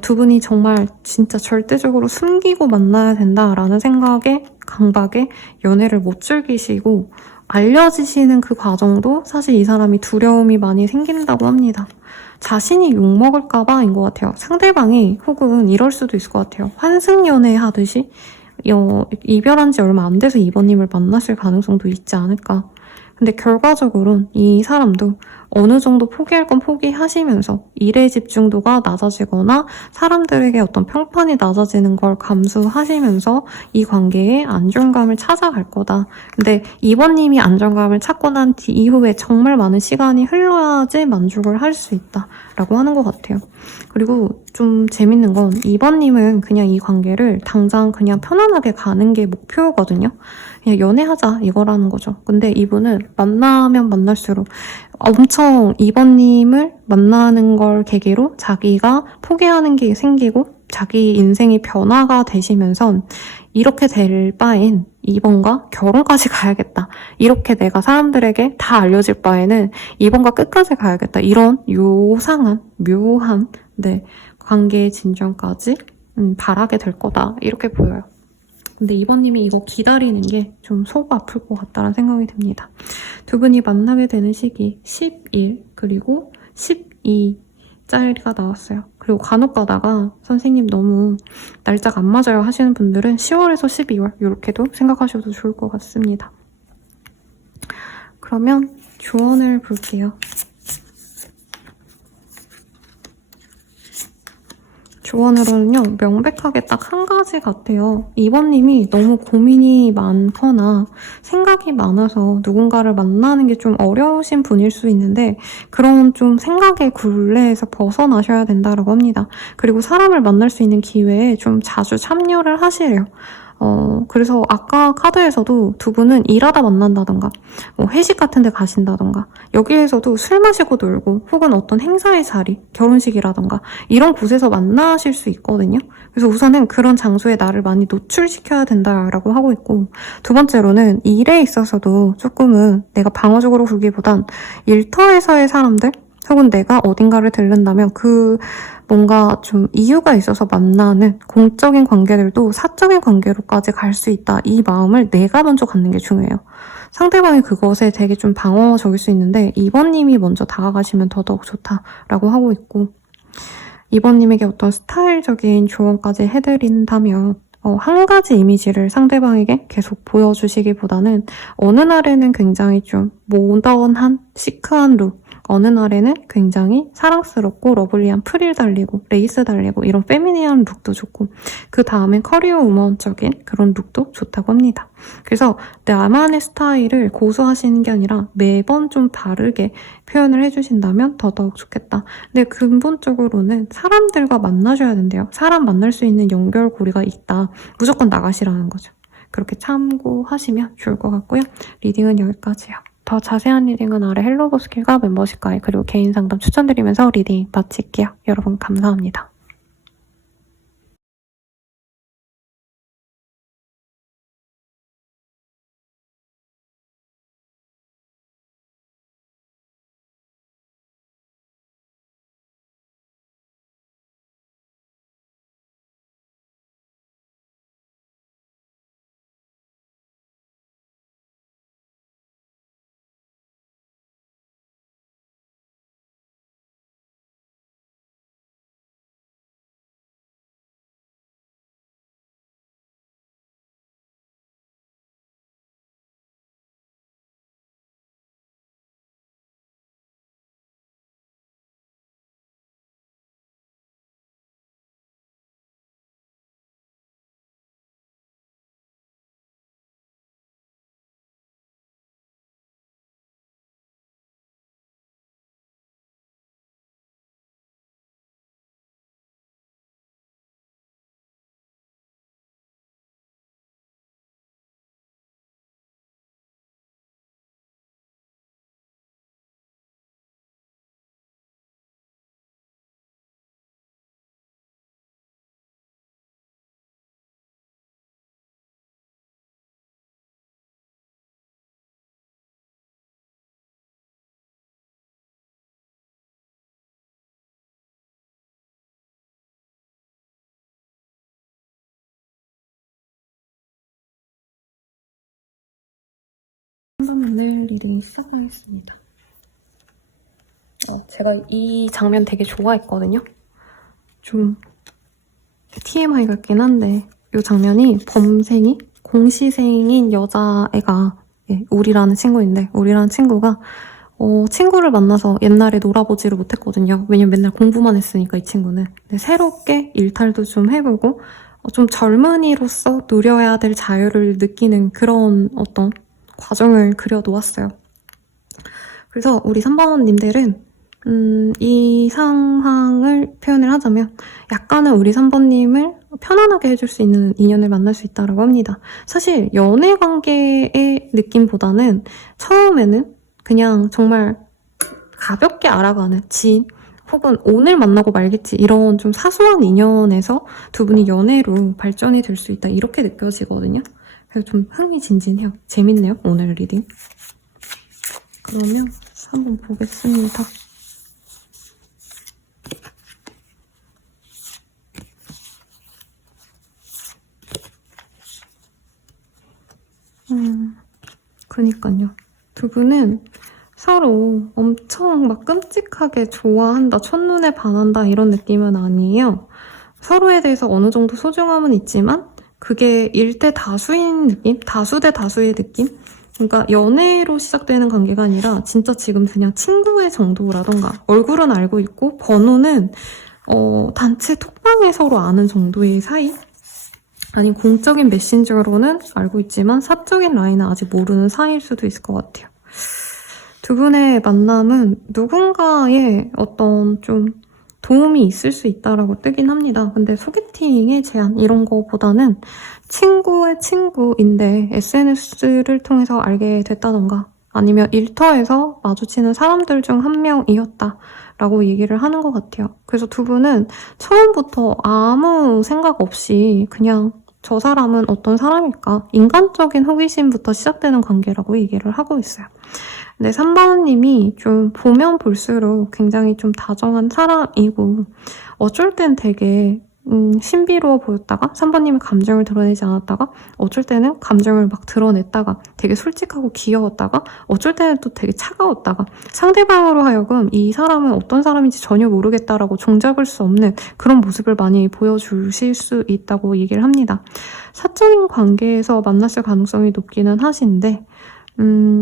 두 분이 정말 진짜 절대적으로 숨기고 만나야 된다라는 생각에 강박에 연애를 못 즐기시고 알려지시는 그 과정도 사실 이 사람이 두려움이 많이 생긴다고 합니다. 자신이 욕먹을까봐인 것 같아요. 상대방이 혹은 이럴 수도 있을 것 같아요. 환승연애 하듯이 이별한 지 얼마 안 돼서 이번님을 만났을 가능성도 있지 않을까. 근데 결과적으로는 이 사람도 어느 정도 포기할 건 포기하시면서 일의 집중도가 낮아지거나 사람들에게 어떤 평판이 낮아지는 걸 감수하시면서 이 관계에 안정감을 찾아갈 거다. 근데 이번님이 안정감을 찾고 난 이후에 정말 많은 시간이 흘러야지 만족을 할 수 있다라고 하는 것 같아요. 그리고 좀 재밌는 건 이번님은 그냥 이 관계를 당장 그냥 편안하게 가는 게 목표거든요. 그냥 연애하자 이거라는 거죠. 근데 이분은 만나면 만날수록 엄청 이번님을 만나는 걸 계기로 자기가 포기하는 게 생기고 자기 인생이 변화가 되시면서 이렇게 될 바엔 이번과 결혼까지 가야겠다. 이렇게 내가 사람들에게 다 알려질 바에는 이번과 끝까지 가야겠다. 이런 요상한 묘한 관계의 진전까지 바라게 될 거다. 이렇게 보여요. 근데 이번님이 이거 기다리는 게 좀 속 아플 것 같다는 생각이 듭니다. 두 분이 만나게 되는 시기 11 그리고 12짜리가 나왔어요. 그리고 간혹 가다가 선생님 너무 날짜가 안 맞아요 하시는 분들은 10월에서 12월 이렇게도 생각하셔도 좋을 것 같습니다. 그러면 조언을 볼게요. 조언으로는요, 명백하게 딱 한 가지 같아요. 2번님이 너무 고민이 많거나 생각이 많아서 누군가를 만나는 게 좀 어려우신 분일 수 있는데 그런 좀 생각의 굴레에서 벗어나셔야 된다고 합니다. 그리고 사람을 만날 수 있는 기회에 좀 자주 참여를 하시래요. 그래서 아까 카드에서도 두 분은 일하다 만난다던가, 뭐 회식 같은 데 가신다던가, 여기에서도 술 마시고 놀고, 혹은 어떤 행사의 자리, 결혼식이라던가, 이런 곳에서 만나실 수 있거든요. 그래서 우선은 그런 장소에 나를 많이 노출시켜야 된다라고 하고 있고, 두 번째로는 일에 있어서도 조금은 내가 방어적으로 굴기보단 일터에서의 사람들, 혹은 내가 어딘가를 들른다면 뭔가 좀 이유가 있어서 만나는 공적인 관계들도 사적인 관계로까지 갈 수 있다. 이 마음을 내가 먼저 갖는 게 중요해요. 상대방이 그것에 되게 좀 방어적일 수 있는데 2번님이 먼저 다가가시면 더더욱 좋다라고 하고 있고 2번님에게 어떤 스타일적인 조언까지 해드린다면 한 가지 이미지를 상대방에게 계속 보여주시기보다는 어느 날에는 굉장히 좀 모던한 시크한 룩 어느 날에는 굉장히 사랑스럽고 러블리한 프릴 달리고 레이스 달리고 이런 페미니한 룩도 좋고 그 다음엔 커리어 우먼적인 그런 룩도 좋다고 합니다. 그래서 나만의 스타일을 고수하시는 게 아니라 매번 좀 다르게 표현을 해주신다면 더더욱 좋겠다. 근데 근본적으로는 사람들과 만나셔야 된대요. 사람 만날 수 있는 연결고리가 있다. 무조건 나가시라는 거죠. 그렇게 참고하시면 좋을 것 같고요. 리딩은 여기까지요. 더 자세한 리딩은 아래 헬로버스킬과 멤버십 가입 그리고 개인 상담 추천드리면서 리딩 마칠게요. 여러분 감사합니다. 한번만을 리딩 시작하겠습니다. 제가 이 장면 되게 좋아했거든요. 좀 TMI 같긴 한데 이 장면이 범생이 공시생인 여자애가 우리라는 친구인데 우리라는 친구가 친구를 만나서 옛날에 놀아보지를 못했거든요. 왜냐면 맨날 공부만 했으니까 이 친구는. 근데 새롭게 일탈도 좀 해보고 좀 젊은이로서 누려야 될 자유를 느끼는 그런 어떤 과정을 그려놓았어요. 그래서 우리 3번님들은 이 상황을 표현을 하자면 약간은 우리 3번님을 편안하게 해줄 수 있는 인연을 만날 수 있다고 합니다. 사실 연애 관계의 느낌보다는 처음에는 그냥 정말 가볍게 알아가는 지인 혹은 오늘 만나고 말겠지 이런 좀 사소한 인연에서 두 분이 연애로 발전이 될 수 있다 이렇게 느껴지거든요. 그래서 좀 흥미진진해요. 재밌네요. 오늘 리딩. 그러면 한번 보겠습니다. 그니까요. 두 분은 서로 엄청 막 끔찍하게 좋아한다, 첫눈에 반한다 이런 느낌은 아니에요. 서로에 대해서 어느 정도 소중함은 있지만 그게 일대 다수인 느낌? 다수 대 다수의 느낌? 그러니까 연애로 시작되는 관계가 아니라 진짜 지금 그냥 친구의 정도라던가 얼굴은 알고 있고 번호는 단체 톡방에 서로 아는 정도의 사이? 아니 공적인 메신저로는 알고 있지만 사적인 라인은 아직 모르는 사이일 수도 있을 것 같아요. 두 분의 만남은 누군가의 어떤 좀 도움이 있을 수 있다라고 뜨긴 합니다. 근데 소개팅의 제안 이런 거보다는 친구의 친구인데 SNS를 통해서 알게 됐다던가 아니면 일터에서 마주치는 사람들 중 한 명이었다라고 얘기를 하는 것 같아요. 그래서 두 분은 처음부터 아무 생각 없이 그냥 저 사람은 어떤 사람일까? 인간적인 호기심부터 시작되는 관계라고 얘기를 하고 있어요. 근데 3번님이 좀 보면 볼수록 굉장히 좀 다정한 사람이고 어쩔 땐 되게 신비로워 보였다가 3번님이 감정을 드러내지 않았다가 어쩔 때는 감정을 막 드러냈다가 되게 솔직하고 귀여웠다가 어쩔 때는 또 되게 차가웠다가 상대방으로 하여금 이 사람은 어떤 사람인지 전혀 모르겠다라고 종잡을 수 없는 그런 모습을 많이 보여주실 수 있다고 얘기를 합니다. 사적인 관계에서 만났을 가능성이 높기는 하신데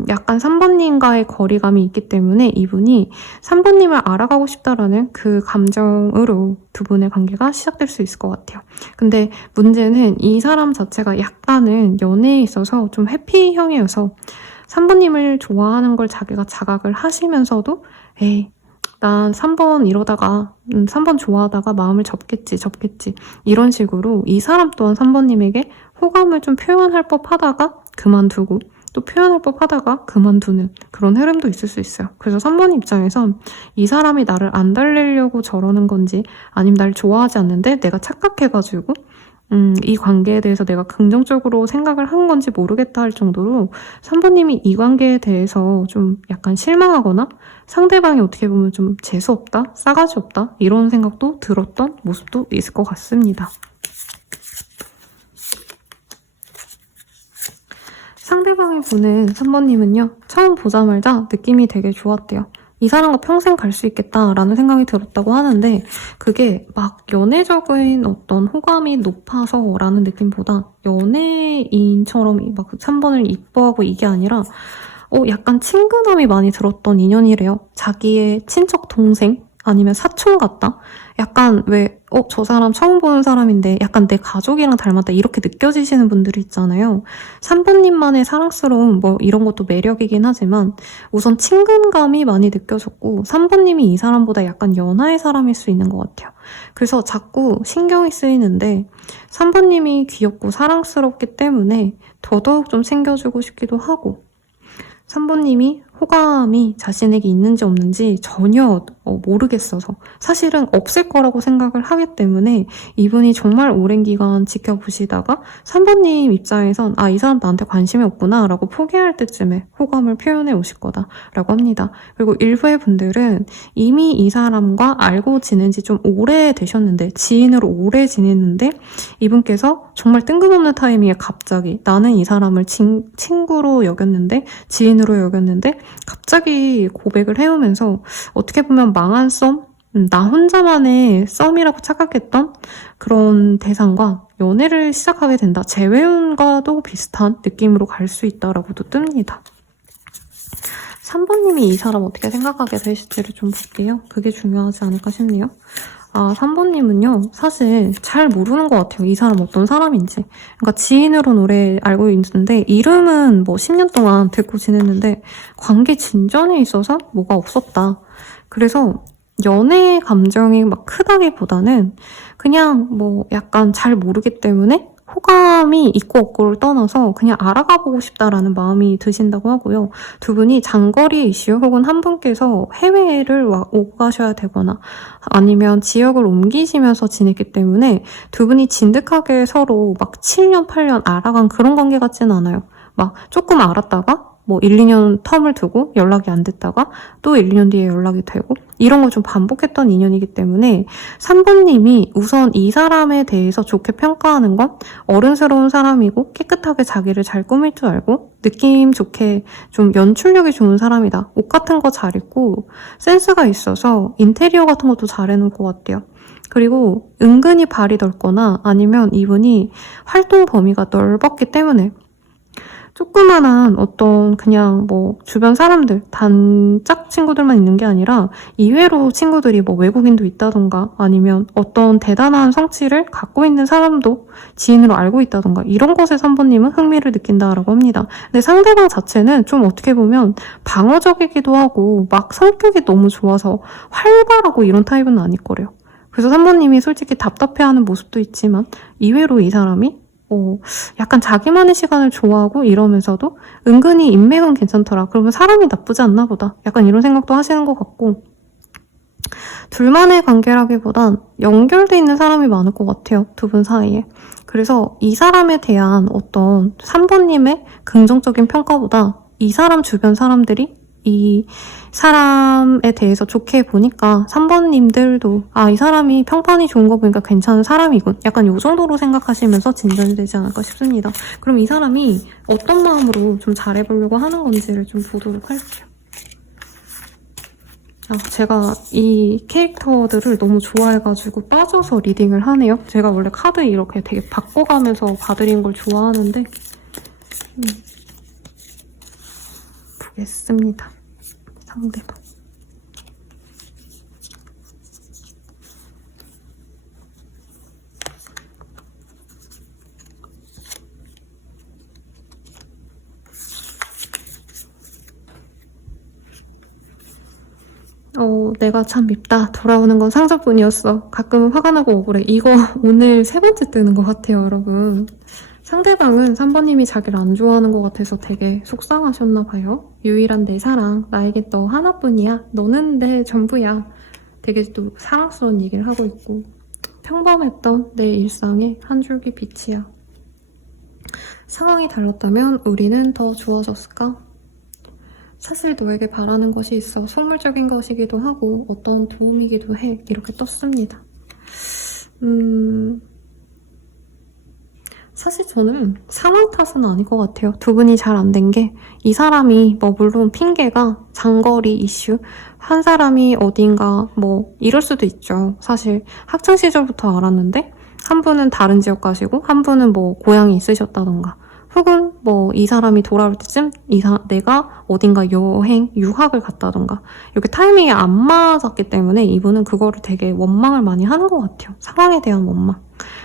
약간 3번님과의 거리감이 있기 때문에 이분이 3번님을 알아가고 싶다라는 그 감정으로 두 분의 관계가 시작될 수 있을 것 같아요. 근데 문제는 이 사람 자체가 약간은 연애에 있어서 좀 회피형이어서 3번님을 좋아하는 걸 자기가 자각을 하시면서도 에이 난 3번 이러다가 3번 좋아하다가 마음을 접겠지 이런 식으로 이 사람 또한 3번님에게 호감을 좀 표현할 법하다가 그만두고 또 표현할 법하다가 그만두는 그런 흐름도 있을 수 있어요. 그래서 3번 입장에선 이 사람이 나를 안 달래려고 저러는 건지 아니면 날 좋아하지 않는데 내가 착각해가지고 이 관계에 대해서 내가 긍정적으로 생각을 한 건지 모르겠다 할 정도로 3번님이 이 관계에 대해서 좀 약간 실망하거나 상대방이 어떻게 보면 좀 재수없다, 싸가지 없다 이런 생각도 들었던 모습도 있을 것 같습니다. 상대방이 보는 3번님은요. 처음 보자마자 느낌이 되게 좋았대요. 이 사람과 평생 갈 수 있겠다라는 생각이 들었다고 하는데 그게 막 연애적인 어떤 호감이 높아서라는 느낌보다 연예인처럼 막 3번을 이뻐하고 이게 아니라 약간 친근함이 많이 들었던 인연이래요. 자기의 친척 동생 아니면 사촌 같다? 약간 왜 저 사람 처음 보는 사람인데 약간 내 가족이랑 닮았다 이렇게 느껴지시는 분들이 있잖아요. 3번님만의 사랑스러움 뭐 이런 것도 매력이긴 하지만 우선 친근감이 많이 느껴졌고 3번님이 이 사람보다 약간 연하의 사람일 수 있는 것 같아요. 그래서 자꾸 신경이 쓰이는데 3번님이 귀엽고 사랑스럽기 때문에 더더욱 좀 챙겨주고 싶기도 하고 3번님이 호감이 자신에게 있는지 없는지 전혀 모르겠어서 사실은 없을 거라고 생각을 하기 때문에 이분이 정말 오랜 기간 지켜보시다가 3번님 입장에선 이 사람 나한테 관심이 없구나 라고 포기할 때쯤에 호감을 표현해 오실 거다라고 합니다. 그리고 일부의 분들은 이미 이 사람과 알고 지낸 지 좀 오래 되셨는데 지인으로 오래 지냈는데 이분께서 정말 뜬금없는 타이밍에 갑자기 나는 이 사람을 친구로 여겼는데 지인으로 여겼는데 갑자기 고백을 해오면서 어떻게 보면 망한 썸? 나 혼자만의 썸이라고 착각했던 그런 대상과 연애를 시작하게 된다. 재회운과도 비슷한 느낌으로 갈 수 있다라고도 뜹니다. 3번님이 이 사람 어떻게 생각하게 되실지를 좀 볼게요. 그게 중요하지 않을까 싶네요. 3번님은요, 사실 잘 모르는 것 같아요. 이 사람 어떤 사람인지. 그러니까 지인으로는 오래 알고 있는데, 이름은 뭐 10년 동안 듣고 지냈는데, 관계 진전에 있어서 뭐가 없었다. 그래서 연애 감정이 막 크다기보다는 그냥 뭐 약간 잘 모르기 때문에 호감이 있고 없고를 떠나서 그냥 알아가 보고 싶다라는 마음이 드신다고 하고요. 두 분이 장거리 이슈 혹은 한 분께서 해외를 오고 가셔야 되거나 아니면 지역을 옮기시면서 지냈기 때문에 두 분이 진득하게 서로 막 7년, 8년 알아간 그런 관계 같지는 않아요. 막 조금 알았다가 뭐 1, 2년 텀을 두고 연락이 안 됐다가 또 1, 2년 뒤에 연락이 되고 이런 걸 좀 반복했던 인연이기 때문에 3번님이 우선 이 사람에 대해서 좋게 평가하는 건 어른스러운 사람이고 깨끗하게 자기를 잘 꾸밀 줄 알고 느낌 좋게 좀 연출력이 좋은 사람이다. 옷 같은 거 잘 입고 센스가 있어서 인테리어 같은 것도 잘 해놓을 것 같아요. 그리고 은근히 발이 넓거나 아니면 이분이 활동 범위가 넓었기 때문에 조그만한 어떤 그냥 뭐 주변 사람들, 단짝 친구들만 있는 게 아니라 이외로 친구들이 뭐 외국인도 있다던가 아니면 어떤 대단한 성취를 갖고 있는 사람도 지인으로 알고 있다던가 이런 것에 3번님은 흥미를 느낀다라고 합니다. 근데 상대방 자체는 좀 어떻게 보면 방어적이기도 하고 막 성격이 너무 좋아서 활발하고 이런 타입은 아닐 거래요. 그래서 3번님이 솔직히 답답해하는 모습도 있지만 이외로 이 사람이 약간 자기만의 시간을 좋아하고 이러면서도 은근히 인맥은 괜찮더라. 그러면 사람이 나쁘지 않나 보다. 약간 이런 생각도 하시는 것 같고 둘만의 관계라기보단 연결돼 있는 사람이 많을 것 같아요. 두 분 사이에. 그래서 이 사람에 대한 어떤 3번님의 긍정적인 평가보다 이 사람 주변 사람들이 이 사람에 대해서 좋게 보니까 3번님들도 이 사람이 평판이 좋은 거 보니까 괜찮은 사람이군. 약간 이 정도로 생각하시면서 진전이 되지 않을까 싶습니다. 그럼 이 사람이 어떤 마음으로 좀 잘해보려고 하는 건지를 좀 보도록 할게요. 제가 이 캐릭터들을 너무 좋아해가지고 빠져서 리딩을 하네요. 제가 원래 카드 이렇게 되게 바꿔가면서 봐드리는 걸 좋아하는데 보겠습니다. 상대방. 내가 참 밉다. 돌아오는 건 상처뿐이었어. 가끔은 화가 나고 억울해. 이거 오늘 3번째 뜨는 것 같아요, 여러분. 상대방은 3번님이 자기를 안 좋아하는 것 같아서 되게 속상하셨나 봐요. 유일한 내 사랑, 나에게 너 하나뿐이야. 너는 내 전부야. 되게 또 사랑스러운 얘기를 하고 있고 평범했던 내 일상에 한 줄기 빛이야. 상황이 달랐다면 우리는 더 좋아졌을까? 사실 너에게 바라는 것이 있어. 속물적인 것이기도 하고 어떤 도움이기도 해. 이렇게 떴습니다. 사실 저는 상황 탓은 아닐 것 같아요. 두 분이 잘 안 된 게 이 사람이 물론 핑계가 장거리 이슈 한 사람이 어딘가 이럴 수도 있죠. 사실 학창 시절부터 알았는데 한 분은 다른 지역 가시고 한 분은 고향이 있으셨다던가 혹은 이 사람이 돌아올 때쯤 내가 어딘가 여행, 유학을 갔다던가 이렇게 타이밍이 안 맞았기 때문에 이분은 그거를 되게 원망을 많이 하는 것 같아요. 상황에 대한 원망.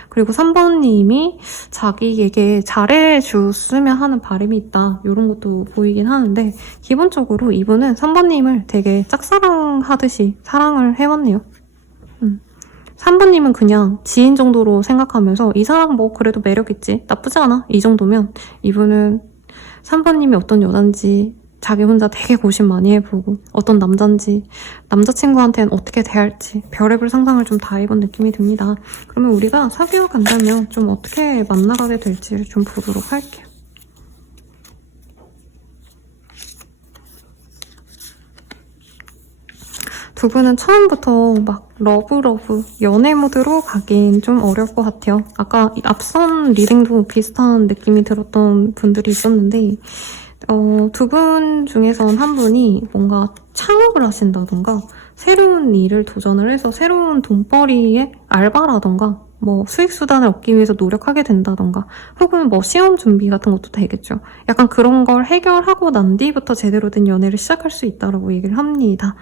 그리고 3번님이 자기에게 잘해줬으면 하는 바람이 있다. 이런 것도 보이긴 하는데 기본적으로 이분은 3번님을 되게 짝사랑하듯이 사랑을 해왔네요. 3번님은 그냥 지인 정도로 생각하면서 이 사람 그래도 매력있지. 나쁘지 않아. 이 정도면 이분은 3번님이 어떤 여잔지 자기 혼자 되게 고심 많이 해보고 어떤 남잔지 남자친구한테는 어떻게 대할지 별의별 상상을 좀 다 해본 느낌이 듭니다. 그러면 우리가 사귀어 간다면 좀 어떻게 만나가게 될지를 좀 보도록 할게요. 두 분은 처음부터 러브 연애 모드로 가긴 좀 어려울 것 같아요. 아까 앞선 리딩도 비슷한 느낌이 들었던 분들이 있었는데 두 분 중에선 한 분이 뭔가 창업을 하신다던가 새로운 일을 도전을 해서 새로운 돈벌이에 알바라던가 수익 수단을 얻기 위해서 노력하게 된다던가 혹은 시험 준비 같은 것도 되겠죠. 약간 그런 걸 해결하고 난 뒤부터 제대로 된 연애를 시작할 수 있다라고 얘기를 합니다.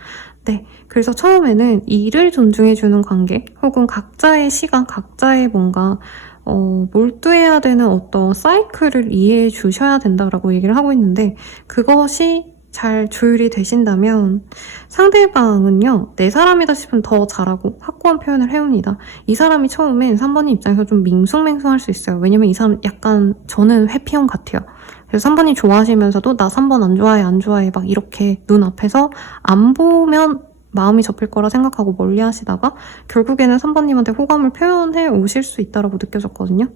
네, 그래서 처음에는 일을 존중해주는 관계 혹은 각자의 시간, 각자의 뭔가 몰두해야 되는 어떤 사이클을 이해해 주셔야 된다라고 얘기를 하고 있는데 그것이 잘 조율이 되신다면 상대방은요 내 사람이다 싶으면 더 잘하고 확고한 표현을 해옵니다. 이 사람이 처음엔 3번님 입장에서 좀 밍숭맹숭할 수 있어요. 왜냐면 이 사람 약간 저는 회피형 같아요. 그래서 3번이 좋아하시면서도 나 3번 안 좋아해 이렇게 눈앞에서 안 보면 마음이 접힐 거라 생각하고 멀리 하시다가 결국에는 3번님한테 호감을 표현해 오실 수 있다고 느껴졌거든요.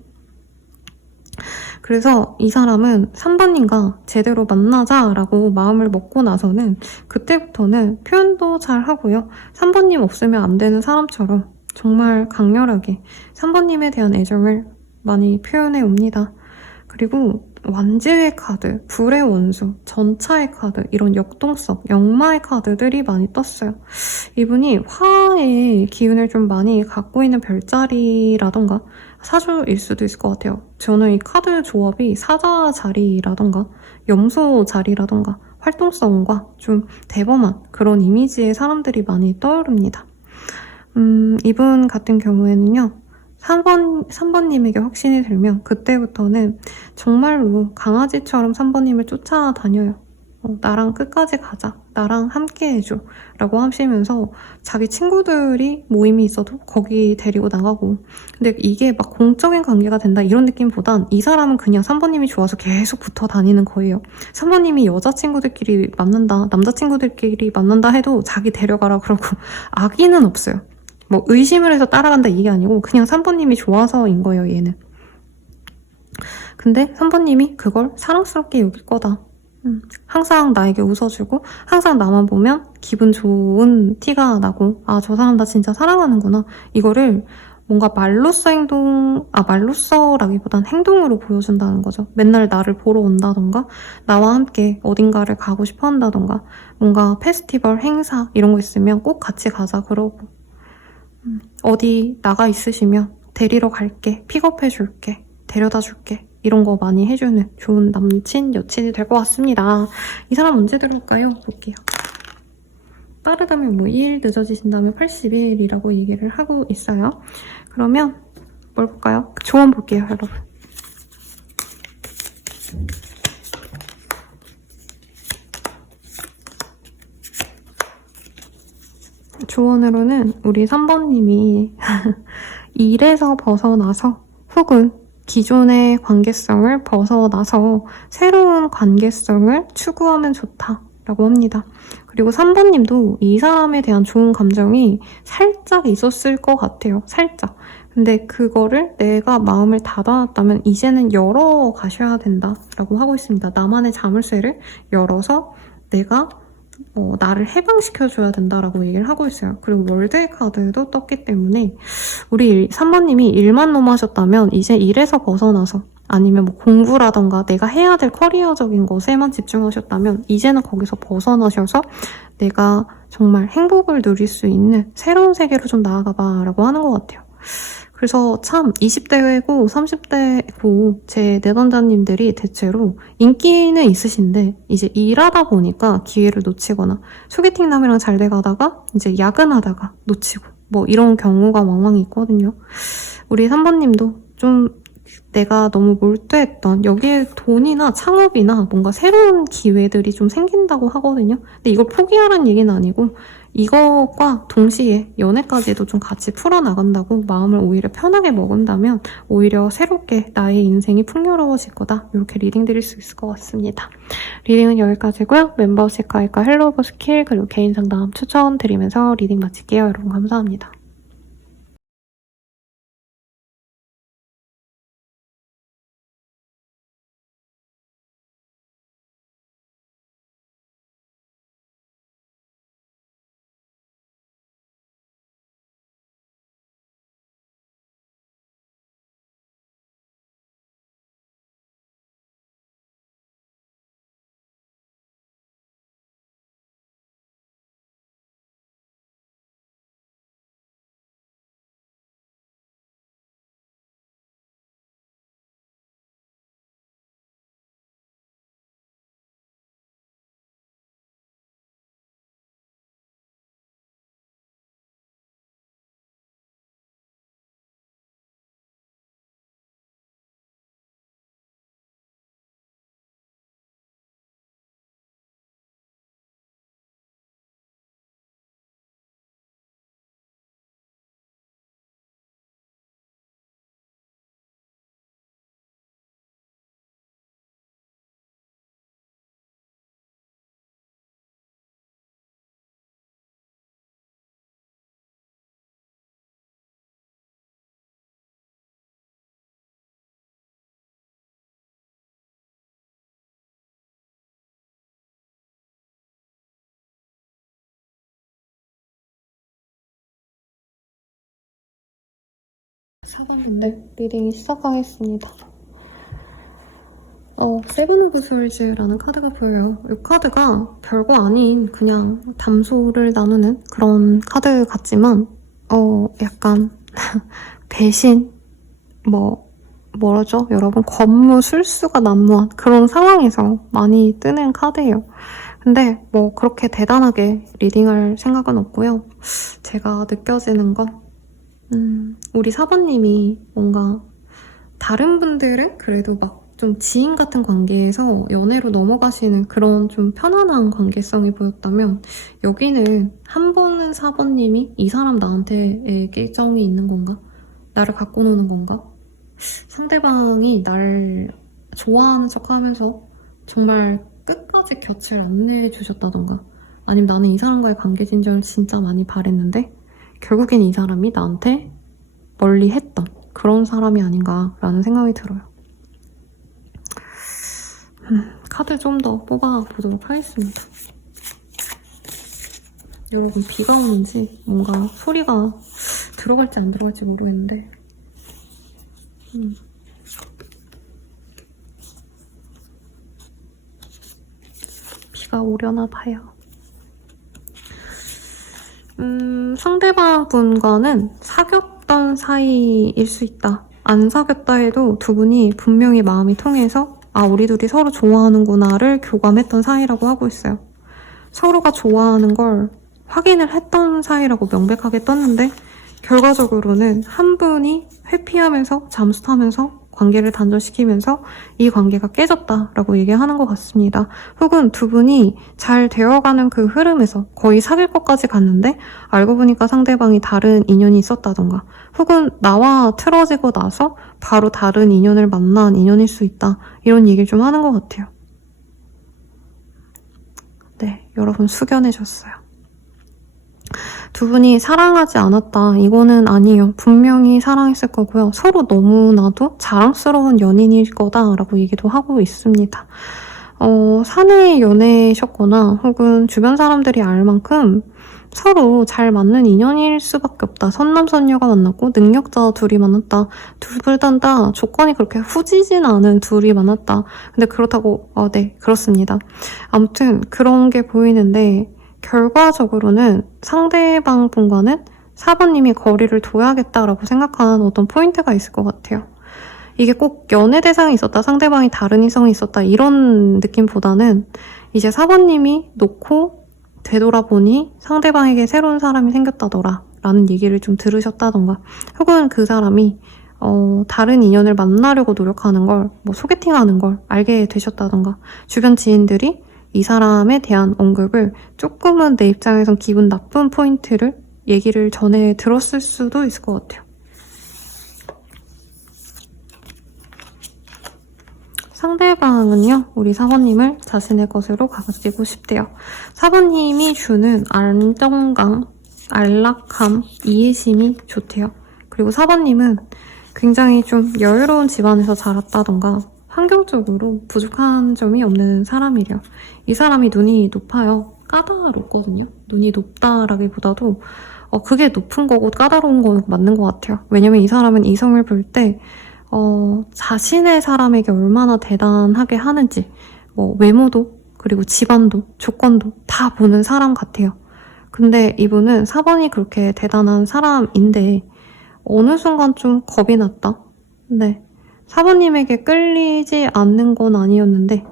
그래서 이 사람은 3번님과 제대로 만나자라고 마음을 먹고 나서는 그때부터는 표현도 잘 하고요. 3번님 없으면 안 되는 사람처럼 정말 강렬하게 3번님에 대한 애정을 많이 표현해 옵니다. 그리고 완지의 카드, 불의 원수, 전차의 카드, 이런 역동성, 역마의 카드들이 많이 떴어요. 이분이 화의 기운을 좀 많이 갖고 있는 별자리라던가 사주일 수도 있을 것 같아요. 저는 이 카드 조합이 사자 자리라던가 염소 자리라던가 활동성과 좀 대범한 그런 이미지의 사람들이 많이 떠오릅니다. 이분 같은 경우에는요. 3번님에게 확신이 들면 그때부터는 정말로 강아지처럼 3번님을 쫓아다녀요. 나랑 끝까지 가자. 나랑 함께 해줘. 라고 하시면서 자기 친구들이 모임이 있어도 거기 데리고 나가고. 근데 이게 막 공적인 관계가 된다 이런 느낌보단 이 사람은 그냥 3번님이 좋아서 계속 붙어 다니는 거예요. 3번님이 여자친구들끼리 만난다, 남자친구들끼리 만난다 해도 자기 데려가라 그러고 악의는 없어요. 뭐 의심을 해서 따라간다 이게 아니고 그냥 3번님이 좋아서인 거예요, 얘는. 근데 3번님이 그걸 사랑스럽게 여길 거다. 항상 나에게 웃어주고 항상 나만 보면 기분 좋은 티가 나고 아, 저 사람 나 진짜 사랑하는구나. 이거를 뭔가 말로써라기보단 행동으로 보여준다는 거죠. 맨날 나를 보러 온다던가 나와 함께 어딘가를 가고 싶어 한다던가 뭔가 페스티벌, 행사 이런 거 있으면 꼭 같이 가자 그러고 어디 나가 있으시면 데리러 갈게, 픽업해 줄게, 데려다 줄게 이런 거 많이 해주는 좋은 남친, 여친이 될 것 같습니다. 이 사람 언제 들어올까요? 볼게요. 빠르다면 뭐 2일, 늦어지신다면 80일이라고 얘기를 하고 있어요. 그러면 뭘 볼까요? 조언 볼게요, 여러분. 조언으로는 우리 3번님이 일에서 벗어나서 혹은 기존의 관계성을 벗어나서 새로운 관계성을 추구하면 좋다라고 합니다. 그리고 3번님도 이 사람에 대한 좋은 감정이 살짝 있었을 것 같아요. 살짝. 근데 그거를 내가 마음을 닫아놨다면 이제는 열어가셔야 된다라고 하고 있습니다. 나만의 자물쇠를 열어서 내가 나를 해방시켜줘야 된다라고 얘기를 하고 있어요. 그리고 월드의 카드도 떴기 때문에 우리 3번님이 일만 너무 하셨다면 이제 일에서 벗어나서 아니면 뭐 공부라던가 내가 해야 될 커리어적인 것에만 집중하셨다면 이제는 거기서 벗어나셔서 내가 정말 행복을 누릴 수 있는 새로운 세계로 좀 나아가봐 라고 하는 것 같아요. 그래서 참 20대고 30대고 제 내담자님들이 대체로 인기는 있으신데 이제 일하다 보니까 기회를 놓치거나 소개팅남이랑 잘 돼가다가 이제 야근하다가 놓치고 뭐 이런 경우가 왕왕 있거든요. 우리 3번님도 좀 내가 너무 몰두했던 여기에 돈이나 창업이나 뭔가 새로운 기회들이 좀 생긴다고 하거든요. 근데 이걸 포기하라는 얘기는 아니고 이것과 동시에 연애까지도 좀 같이 풀어나간다고 마음을 오히려 편하게 먹은다면 오히려 새롭게 나의 인생이 풍요로워질 거다. 이렇게 리딩 드릴 수 있을 것 같습니다. 리딩은 여기까지고요. 멤버십 가입과 헬로우버 스킬 그리고 개인 상담 추천 드리면서 리딩 마칠게요. 여러분 감사합니다. 사봤는데 리딩이 시작하겠습니다. 세븐 오브 솔즈라는 카드가 보여요. 이 카드가 별거 아닌 그냥 담소를 나누는 그런 카드 같지만 약간 배신, 뭐라죠? 여러분, 권무술수가 난무한 그런 상황에서 많이 뜨는 카드예요. 근데 뭐 그렇게 대단하게 리딩할 생각은 없고요. 제가 느껴지는 건 우리 사번님이 뭔가 다른 분들은 그래도 막 좀 지인 같은 관계에서 연애로 넘어가시는 그런 좀 편안한 관계성이 보였다면 여기는 한 번은 사번님이 이 사람 나한테 애정이 있는 건가? 나를 갖고 노는 건가? 상대방이 날 좋아하는 척 하면서 정말 끝까지 곁을 안내해주셨다던가 아니면 나는 이 사람과의 관계 진전을 진짜 많이 바랬는데 결국엔 이 사람이 나한테 멀리 했던 그런 사람이 아닌가라는 생각이 들어요. 카드 좀 더 뽑아보도록 하겠습니다. 여러분, 비가 오는지 뭔가 소리가 들어갈지 안 들어갈지 모르겠는데 비가 오려나 봐요. 상대방 분과는 사귀었던 사이일 수 있다. 안 사귀었다 해도 두 분이 분명히 마음이 통해서 아, 우리 둘이 서로 좋아하는구나를 교감했던 사이라고 하고 있어요. 서로가 좋아하는 걸 확인을 했던 사이라고 명백하게 떴는데 결과적으로는 한 분이 회피하면서 잠수 타면서 관계를 단절시키면서 이 관계가 깨졌다라고 얘기하는 것 같습니다. 혹은 두 분이 잘 되어가는 그 흐름에서 거의 사귈 것까지 갔는데 알고 보니까 상대방이 다른 인연이 있었다던가 혹은 나와 틀어지고 나서 바로 다른 인연을 만난 인연일 수 있다. 이런 얘기를 좀 하는 것 같아요. 네, 여러분 숙연해졌어요. 두 분이 사랑하지 않았다. 이거는 아니에요. 분명히 사랑했을 거고요. 서로 너무나도 자랑스러운 연인일 거다라고 얘기도 하고 있습니다. 사내 연애셨거나 혹은 주변 사람들이 알 만큼 서로 잘 맞는 인연일 수밖에 없다. 선남선녀가 만났고 능력자 둘이 만났다. 둘 다 조건이 그렇게 후지진 않은 둘이 만났다. 근데 그렇다고 네, 그렇습니다. 아무튼 그런 게 보이는데 결과적으로는 상대방 분과는 4번님이 거리를 둬야겠다라고 생각하는 어떤 포인트가 있을 것 같아요. 이게 꼭 연애 대상이 있었다, 상대방이 다른 이성이 있었다 이런 느낌보다는 이제 4번님이 놓고 되돌아보니 상대방에게 새로운 사람이 생겼다더라 라는 얘기를 좀 들으셨다던가 혹은 그 사람이 다른 인연을 만나려고 노력하는 걸 뭐 소개팅하는 걸 알게 되셨다던가 주변 지인들이 이 사람에 대한 언급을 조금은 내 입장에선 기분 나쁜 포인트를 얘기를 전에 들었을 수도 있을 것 같아요. 상대방은요, 우리 4번님을 자신의 것으로 가지고 싶대요. 4번님이 주는 안정감, 안락함, 이해심이 좋대요. 그리고 4번님은 굉장히 좀 여유로운 집안에서 자랐다던가 환경적으로 부족한 점이 없는 사람이래요. 이 사람이 눈이 높아요. 까다롭거든요. 눈이 높다라기보다도 그게 높은 거고 까다로운 건 맞는 것 같아요. 왜냐면 이 사람은 이성을 볼 때 자신의 사람에게 얼마나 대단하게 하는지 뭐 외모도 그리고 집안도 조건도 다 보는 사람 같아요. 근데 이분은 4번이 그렇게 대단한 사람인데 어느 순간 좀 겁이 났다. 네. 4번님에게 끌리지 않는 건 아니었는데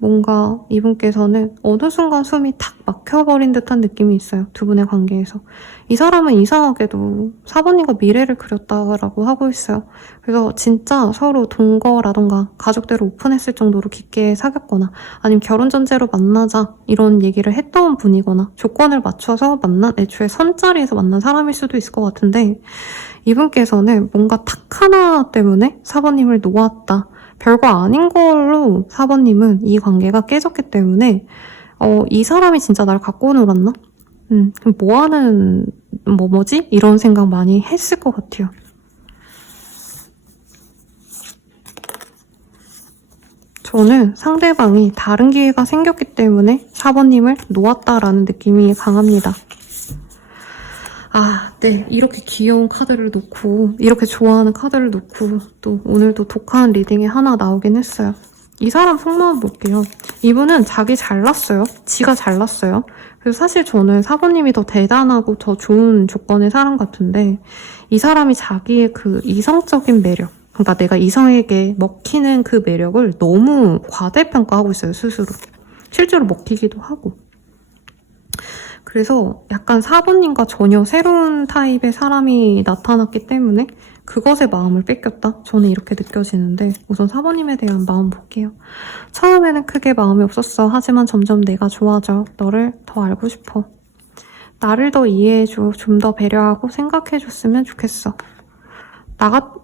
뭔가 이분께서는 어느 순간 숨이 탁 막혀버린 듯한 느낌이 있어요. 두 분의 관계에서. 이 사람은 이상하게도 4번님과 미래를 그렸다라고 하고 있어요. 그래서 진짜 서로 동거라던가 가족대로 오픈했을 정도로 깊게 사귀었거나 아니면 결혼 전제로 만나자 이런 얘기를 했던 분이거나 조건을 맞춰서 만난 애초에 선자리에서 만난 사람일 수도 있을 것 같은데 이분께서는 뭔가 탁 하나 때문에 4번님을 놓았다. 별거 아닌 걸로 4번님은 이 관계가 깨졌기 때문에 이 사람이 진짜 날 갖고 놀았나? 그럼 뭐하는 뭐지? 이런 생각 많이 했을 것 같아요. 저는 상대방이 다른 기회가 생겼기 때문에 4번님을 놓았다라는 느낌이 강합니다. 아, 네. 이렇게 귀여운 카드를 놓고 이렇게 좋아하는 카드를 놓고 또 오늘도 독한 리딩이 하나 나오긴 했어요. 이 사람 속마음 볼게요. 이분은 자기 잘났어요. 지가 잘났어요. 그래서 사실 저는 사부님이 더 대단하고 더 좋은 조건의 사람 같은데 이 사람이 자기의 그 이성적인 매력, 그러니까 내가 이성에게 먹히는 그 매력을 너무 과대평가하고 있어요, 스스로. 실제로 먹히기도 하고. 그래서 약간 사부님과 전혀 새로운 타입의 사람이 나타났기 때문에 그것에 마음을 뺏겼다? 저는 이렇게 느껴지는데 우선 사부님에 대한 마음 볼게요. 처음에는 크게 마음이 없었어. 하지만 점점 내가 좋아져. 너를 더 알고 싶어. 나를 더 이해해줘. 좀 더 배려하고 생각해줬으면 좋겠어.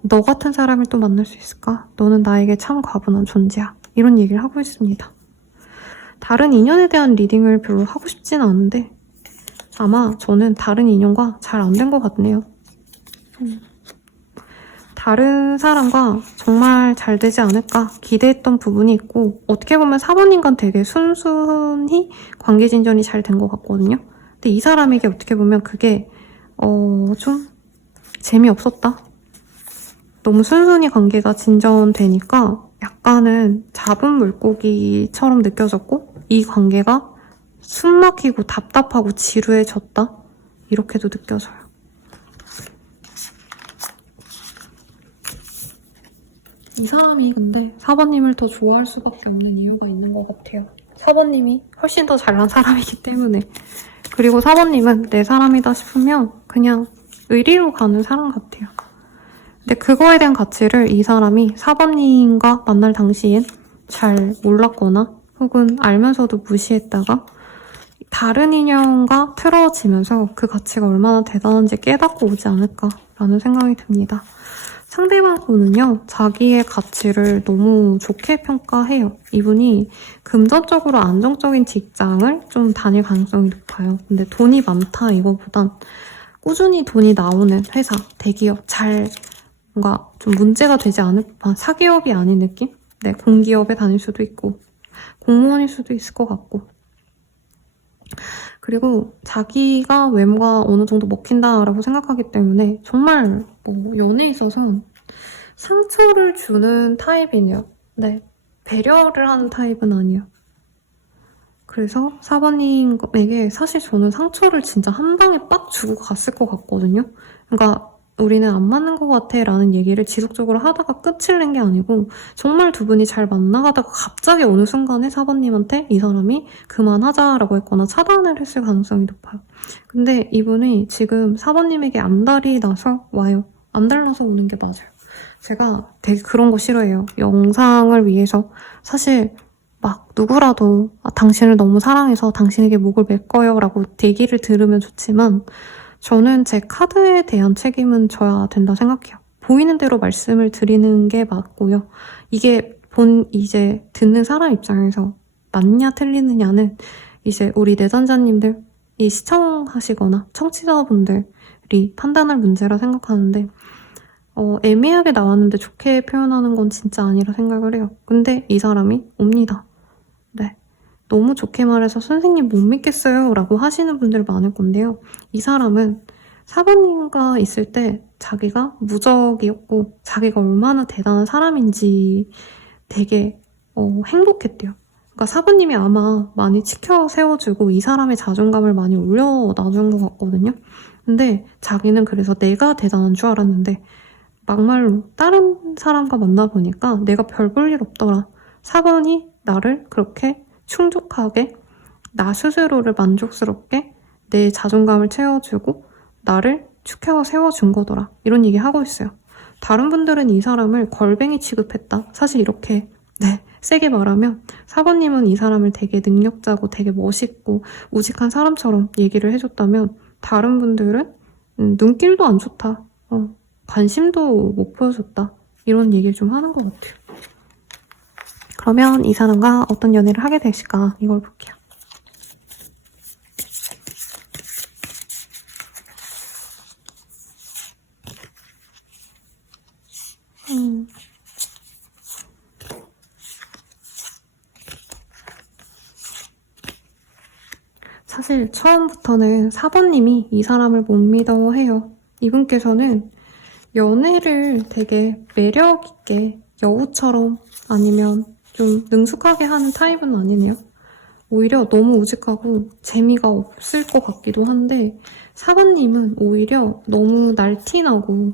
너 같은 사람을 또 만날 수 있을까? 너는 나에게 참 과분한 존재야. 이런 얘기를 하고 있습니다. 다른 인연에 대한 리딩을 별로 하고 싶진 않은데 아마 저는 다른 인연과 잘 안 된 것 같네요. 다른 사람과 정말 잘 되지 않을까 기대했던 부분이 있고 어떻게 보면 사부님과 되게 순순히 관계 진전이 잘 된 것 같거든요. 근데 이 사람에게 어떻게 보면 그게 좀 재미없었다. 너무 순순히 관계가 진전되니까 약간은 잡은 물고기처럼 느껴졌고 이 관계가 숨막히고 답답하고 지루해졌다. 이렇게도 느껴져요. 이 사람이 근데 사부님을 더 좋아할 수밖에 없는 이유가 있는 것 같아요. 사부님이 훨씬 더 잘난 사람이기 때문에. 그리고 사부님은 내 사람이다 싶으면 그냥 의리로 가는 사람 같아요. 근데 그거에 대한 가치를 이 사람이 사부님과 만날 당시엔 잘 몰랐거나 혹은 알면서도 무시했다가 다른 인연과 틀어지면서 그 가치가 얼마나 대단한지 깨닫고 오지 않을까라는 생각이 듭니다. 상대방 분은요, 자기의 가치를 너무 좋게 평가해요. 이분이 금전적으로 안정적인 직장을 좀 다닐 가능성이 높아요. 근데 돈이 많다 이거보단 꾸준히 돈이 나오는 회사, 대기업, 뭔가 좀 문제가 되지 않을 법한 사기업이 아닌 느낌? 네, 공기업에 다닐 수도 있고 공무원일 수도 있을 것 같고 그리고 자기가 외모가 어느 정도 먹힌다라고 생각하기 때문에 정말 뭐 연애에 있어서 상처를 주는 타입이네요. 네, 배려를 하는 타입은 아니에요. 그래서 사부님에게 사실 저는 상처를 진짜 한 방에 빡 주고 갔을 것 같거든요. 그러니까 우리는 안 맞는 것 같아 라는 얘기를 지속적으로 하다가 끝을 낸 게 아니고 정말 두 분이 잘 만나가다가 갑자기 어느 순간에 사부님한테 이 사람이 그만하자라고 했거나 차단을 했을 가능성이 높아요. 근데 이분이 지금 사부님에게 안달이 나서 와요. 안달 나서 오는 게 맞아요. 제가 되게 그런 거 싫어해요. 영상을 위해서 사실 막 누구라도 당신을 너무 사랑해서 당신에게 목을 맬 거예요 라고 얘기를 들으면 좋지만 저는 제 카드에 대한 책임은 져야 된다 생각해요. 보이는 대로 말씀을 드리는 게 맞고요. 이게 이제 듣는 사람 입장에서 맞냐 틀리느냐는 이제 우리 내담자님들이 시청하시거나 청취자분들이 판단할 문제라 생각하는데 애매하게 나왔는데 좋게 표현하는 건 진짜 아니라 생각을 해요. 근데 이 사람이 옵니다. 네. 너무 좋게 말해서 선생님 못 믿겠어요 라고 하시는 분들 많을 건데요. 이 사람은 사부님과 있을 때 자기가 무적이었고 자기가 얼마나 대단한 사람인지 되게 행복했대요. 그러니까 사부님이 아마 많이 치켜 세워주고 이 사람의 자존감을 많이 올려놔준 것 같거든요. 근데 자기는 그래서 내가 대단한 줄 알았는데 막말로 다른 사람과 만나보니까 내가 별 볼 일 없더라. 사부님이 나를 그렇게 충족하게 나 스스로를 만족스럽게 내 자존감을 채워주고 나를 축혀 세워준 거더라. 이런 얘기 하고 있어요. 다른 분들은 이 사람을 걸뱅이 취급했다. 사실 이렇게 세게 말하면 사부님은 이 사람을 되게 능력자고 되게 멋있고 우직한 사람처럼 얘기를 해줬다면 다른 분들은 눈길도 안 좋다. 관심도 못 보여줬다. 이런 얘기를 좀 하는 것 같아요. 그러면 이 사람과 어떤 연애를 하게 되실까 이걸 볼게요. 사실 처음부터는 사부님이 이 사람을 못 믿어 해요. 이분께서는 연애를 되게 매력있게 여우처럼 아니면 좀 능숙하게 하는 타입은 아니네요. 오히려 너무 우직하고 재미가 없을 것 같기도 한데 4번님은 오히려 너무 날티나고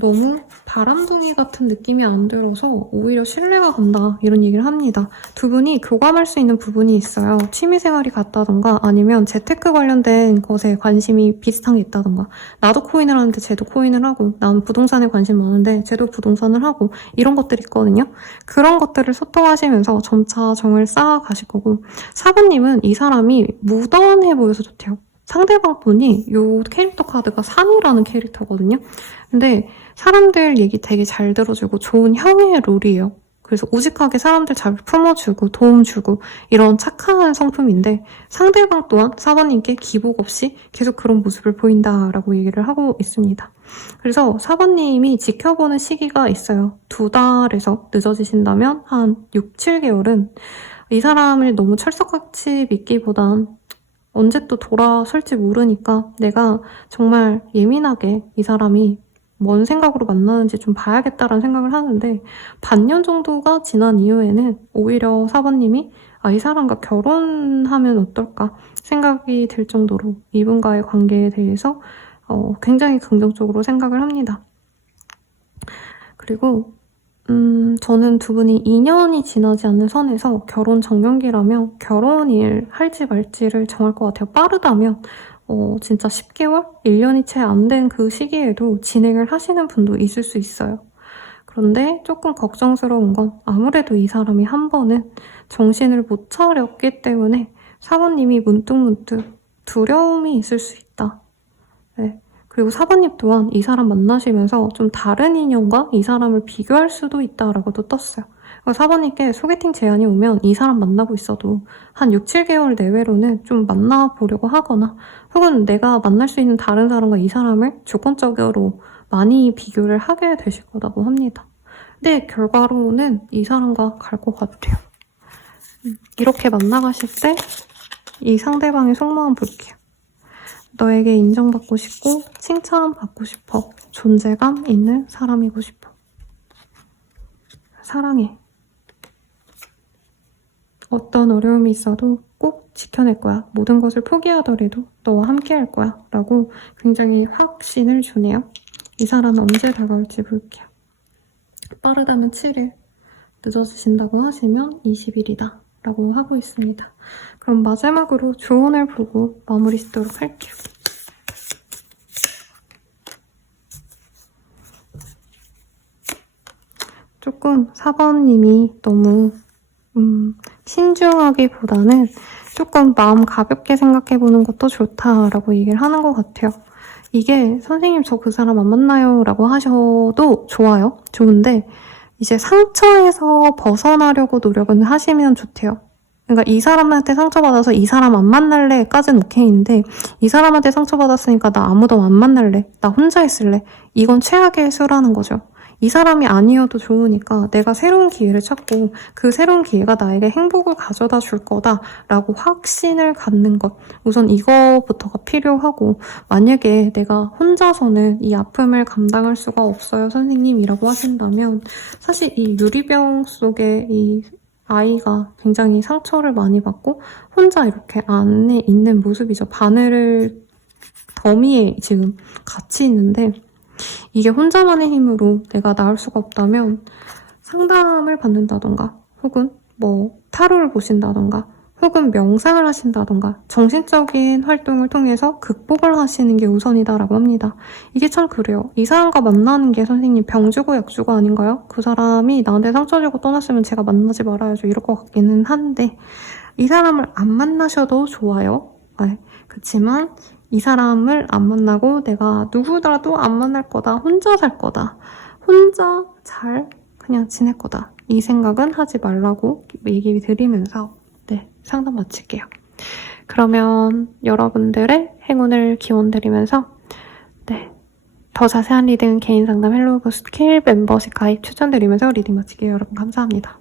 너무 바람둥이 같은 느낌이 안 들어서 오히려 신뢰가 간다 이런 얘기를 합니다. 두 분이 교감할 수 있는 부분이 있어요. 취미생활이 같다던가 아니면 재테크 관련된 것에 관심이 비슷한 게 있다던가 나도 코인을 하는데 쟤도 코인을 하고 난 부동산에 관심 많은데 쟤도 부동산을 하고 이런 것들이 있거든요. 그런 것들을 소통하시면서 점차 정을 쌓아가실 거고 4번님은 이 사람이 무던해 보여서 좋대요. 상대방 분이 요 캐릭터 카드가 산이라는 캐릭터거든요. 근데 사람들 얘기 되게 잘 들어주고 좋은 형의 롤이에요. 그래서 우직하게 사람들 잘 품어주고 도움 주고 이런 착한 성품인데 상대방 또한 4번님께 기복 없이 계속 그런 모습을 보인다라고 얘기를 하고 있습니다. 그래서 4번님이 지켜보는 시기가 있어요. 2달에서 늦어지신다면 한 6, 7개월은 이 사람을 너무 철석같이 믿기보단 언제 또 돌아설지 모르니까 내가 정말 예민하게 이 사람이 뭔 생각으로 만나는지 좀 봐야겠다라는 생각을 하는데 반년 정도가 지난 이후에는 오히려 4번님이 이 사람과 결혼하면 어떨까 생각이 들 정도로 이분과의 관계에 대해서 굉장히 긍정적으로 생각을 합니다. 그리고 저는 두 분이 2년이 지나지 않는 선에서 결혼 정년기라면 결혼일 할지 말지를 정할 것 같아요. 빠르다면 진짜 10개월? 1년이 채 안 된 그 시기에도 진행을 하시는 분도 있을 수 있어요. 그런데 조금 걱정스러운 건 아무래도 이 사람이 한 번은 정신을 못 차렸기 때문에 4번님이 문득문득 두려움이 있을 수 있다. 네. 그리고 4번님 또한 이 사람 만나시면서 좀 다른 인연과 이 사람을 비교할 수도 있다라고도 떴어요. 4번님께 소개팅 제안이 오면 이 사람 만나고 있어도 한 6, 7개월 내외로는 좀 만나보려고 하거나 혹은 내가 만날 수 있는 다른 사람과 이 사람을 조건적으로 많이 비교를 하게 되실 거라고 합니다. 근데 결과로는 이 사람과 갈 것 같아요. 이렇게 만나가실 때 이 상대방의 속마음 볼게요. 너에게 인정받고 싶고 칭찬받고 싶어. 존재감 있는 사람이고 싶어. 사랑해. 어떤 어려움이 있어도 꼭 지켜낼 거야. 모든 것을 포기하더라도 너와 함께 할 거야. 라고 굉장히 확신을 주네요. 이 사람은 언제 다가올지 볼게요. 빠르다면 7일, 늦어지신다고 하시면 20일이다. 라고 하고 있습니다. 그럼 마지막으로 조언을 보고 마무리 짓도록 할게요. 조금 4번님이 너무 신중하기보다는 조금 마음 가볍게 생각해보는 것도 좋다라고 얘기를 하는 것 같아요. 이게 선생님 저 그 사람 안 만나요 라고 하셔도 좋아요. 좋은데 이제 상처에서 벗어나려고 노력은 하시면 좋대요. 그러니까 이 사람한테 상처받아서 이 사람 안 만날래 까진 오케이인데 이 사람한테 상처받았으니까 나 아무도 안 만날래. 나 혼자 있을래. 이건 최악의 수라는 거죠. 이 사람이 아니어도 좋으니까 내가 새로운 기회를 찾고 그 새로운 기회가 나에게 행복을 가져다 줄 거다라고 확신을 갖는 것. 우선 이거부터가 필요하고 만약에 내가 혼자서는 이 아픔을 감당할 수가 없어요 선생님이라고 하신다면 사실 이 유리병 속에 이 아이가 굉장히 상처를 많이 받고 혼자 이렇게 안에 있는 모습이죠. 바늘 더미에 지금 같이 있는데 이게 혼자만의 힘으로 내가 나을 수가 없다면 상담을 받는다던가 혹은 뭐 타로를 보신다던가 혹은 명상을 하신다던가 정신적인 활동을 통해서 극복을 하시는 게 우선이다라고 합니다. 이게 참 그래요. 이 사람과 만나는 게 선생님 병주고 약주고 아닌가요? 그 사람이 나한테 상처 주고 떠났으면 제가 만나지 말아야죠. 이럴 것 같기는 한데 이 사람을 안 만나셔도 좋아요. 네. 그렇지만 이 사람을 안 만나고 내가 누구라도 안 만날 거다. 혼자 살 거다. 혼자 잘 그냥 지낼 거다. 이 생각은 하지 말라고 얘기 드리면서 네, 상담 마칠게요. 그러면 여러분들의 행운을 기원드리면서 네, 더 자세한 리딩 개인 상담 헬로우 스킬 멤버십 가입 추천드리면서 리딩 마칠게요. 여러분 감사합니다.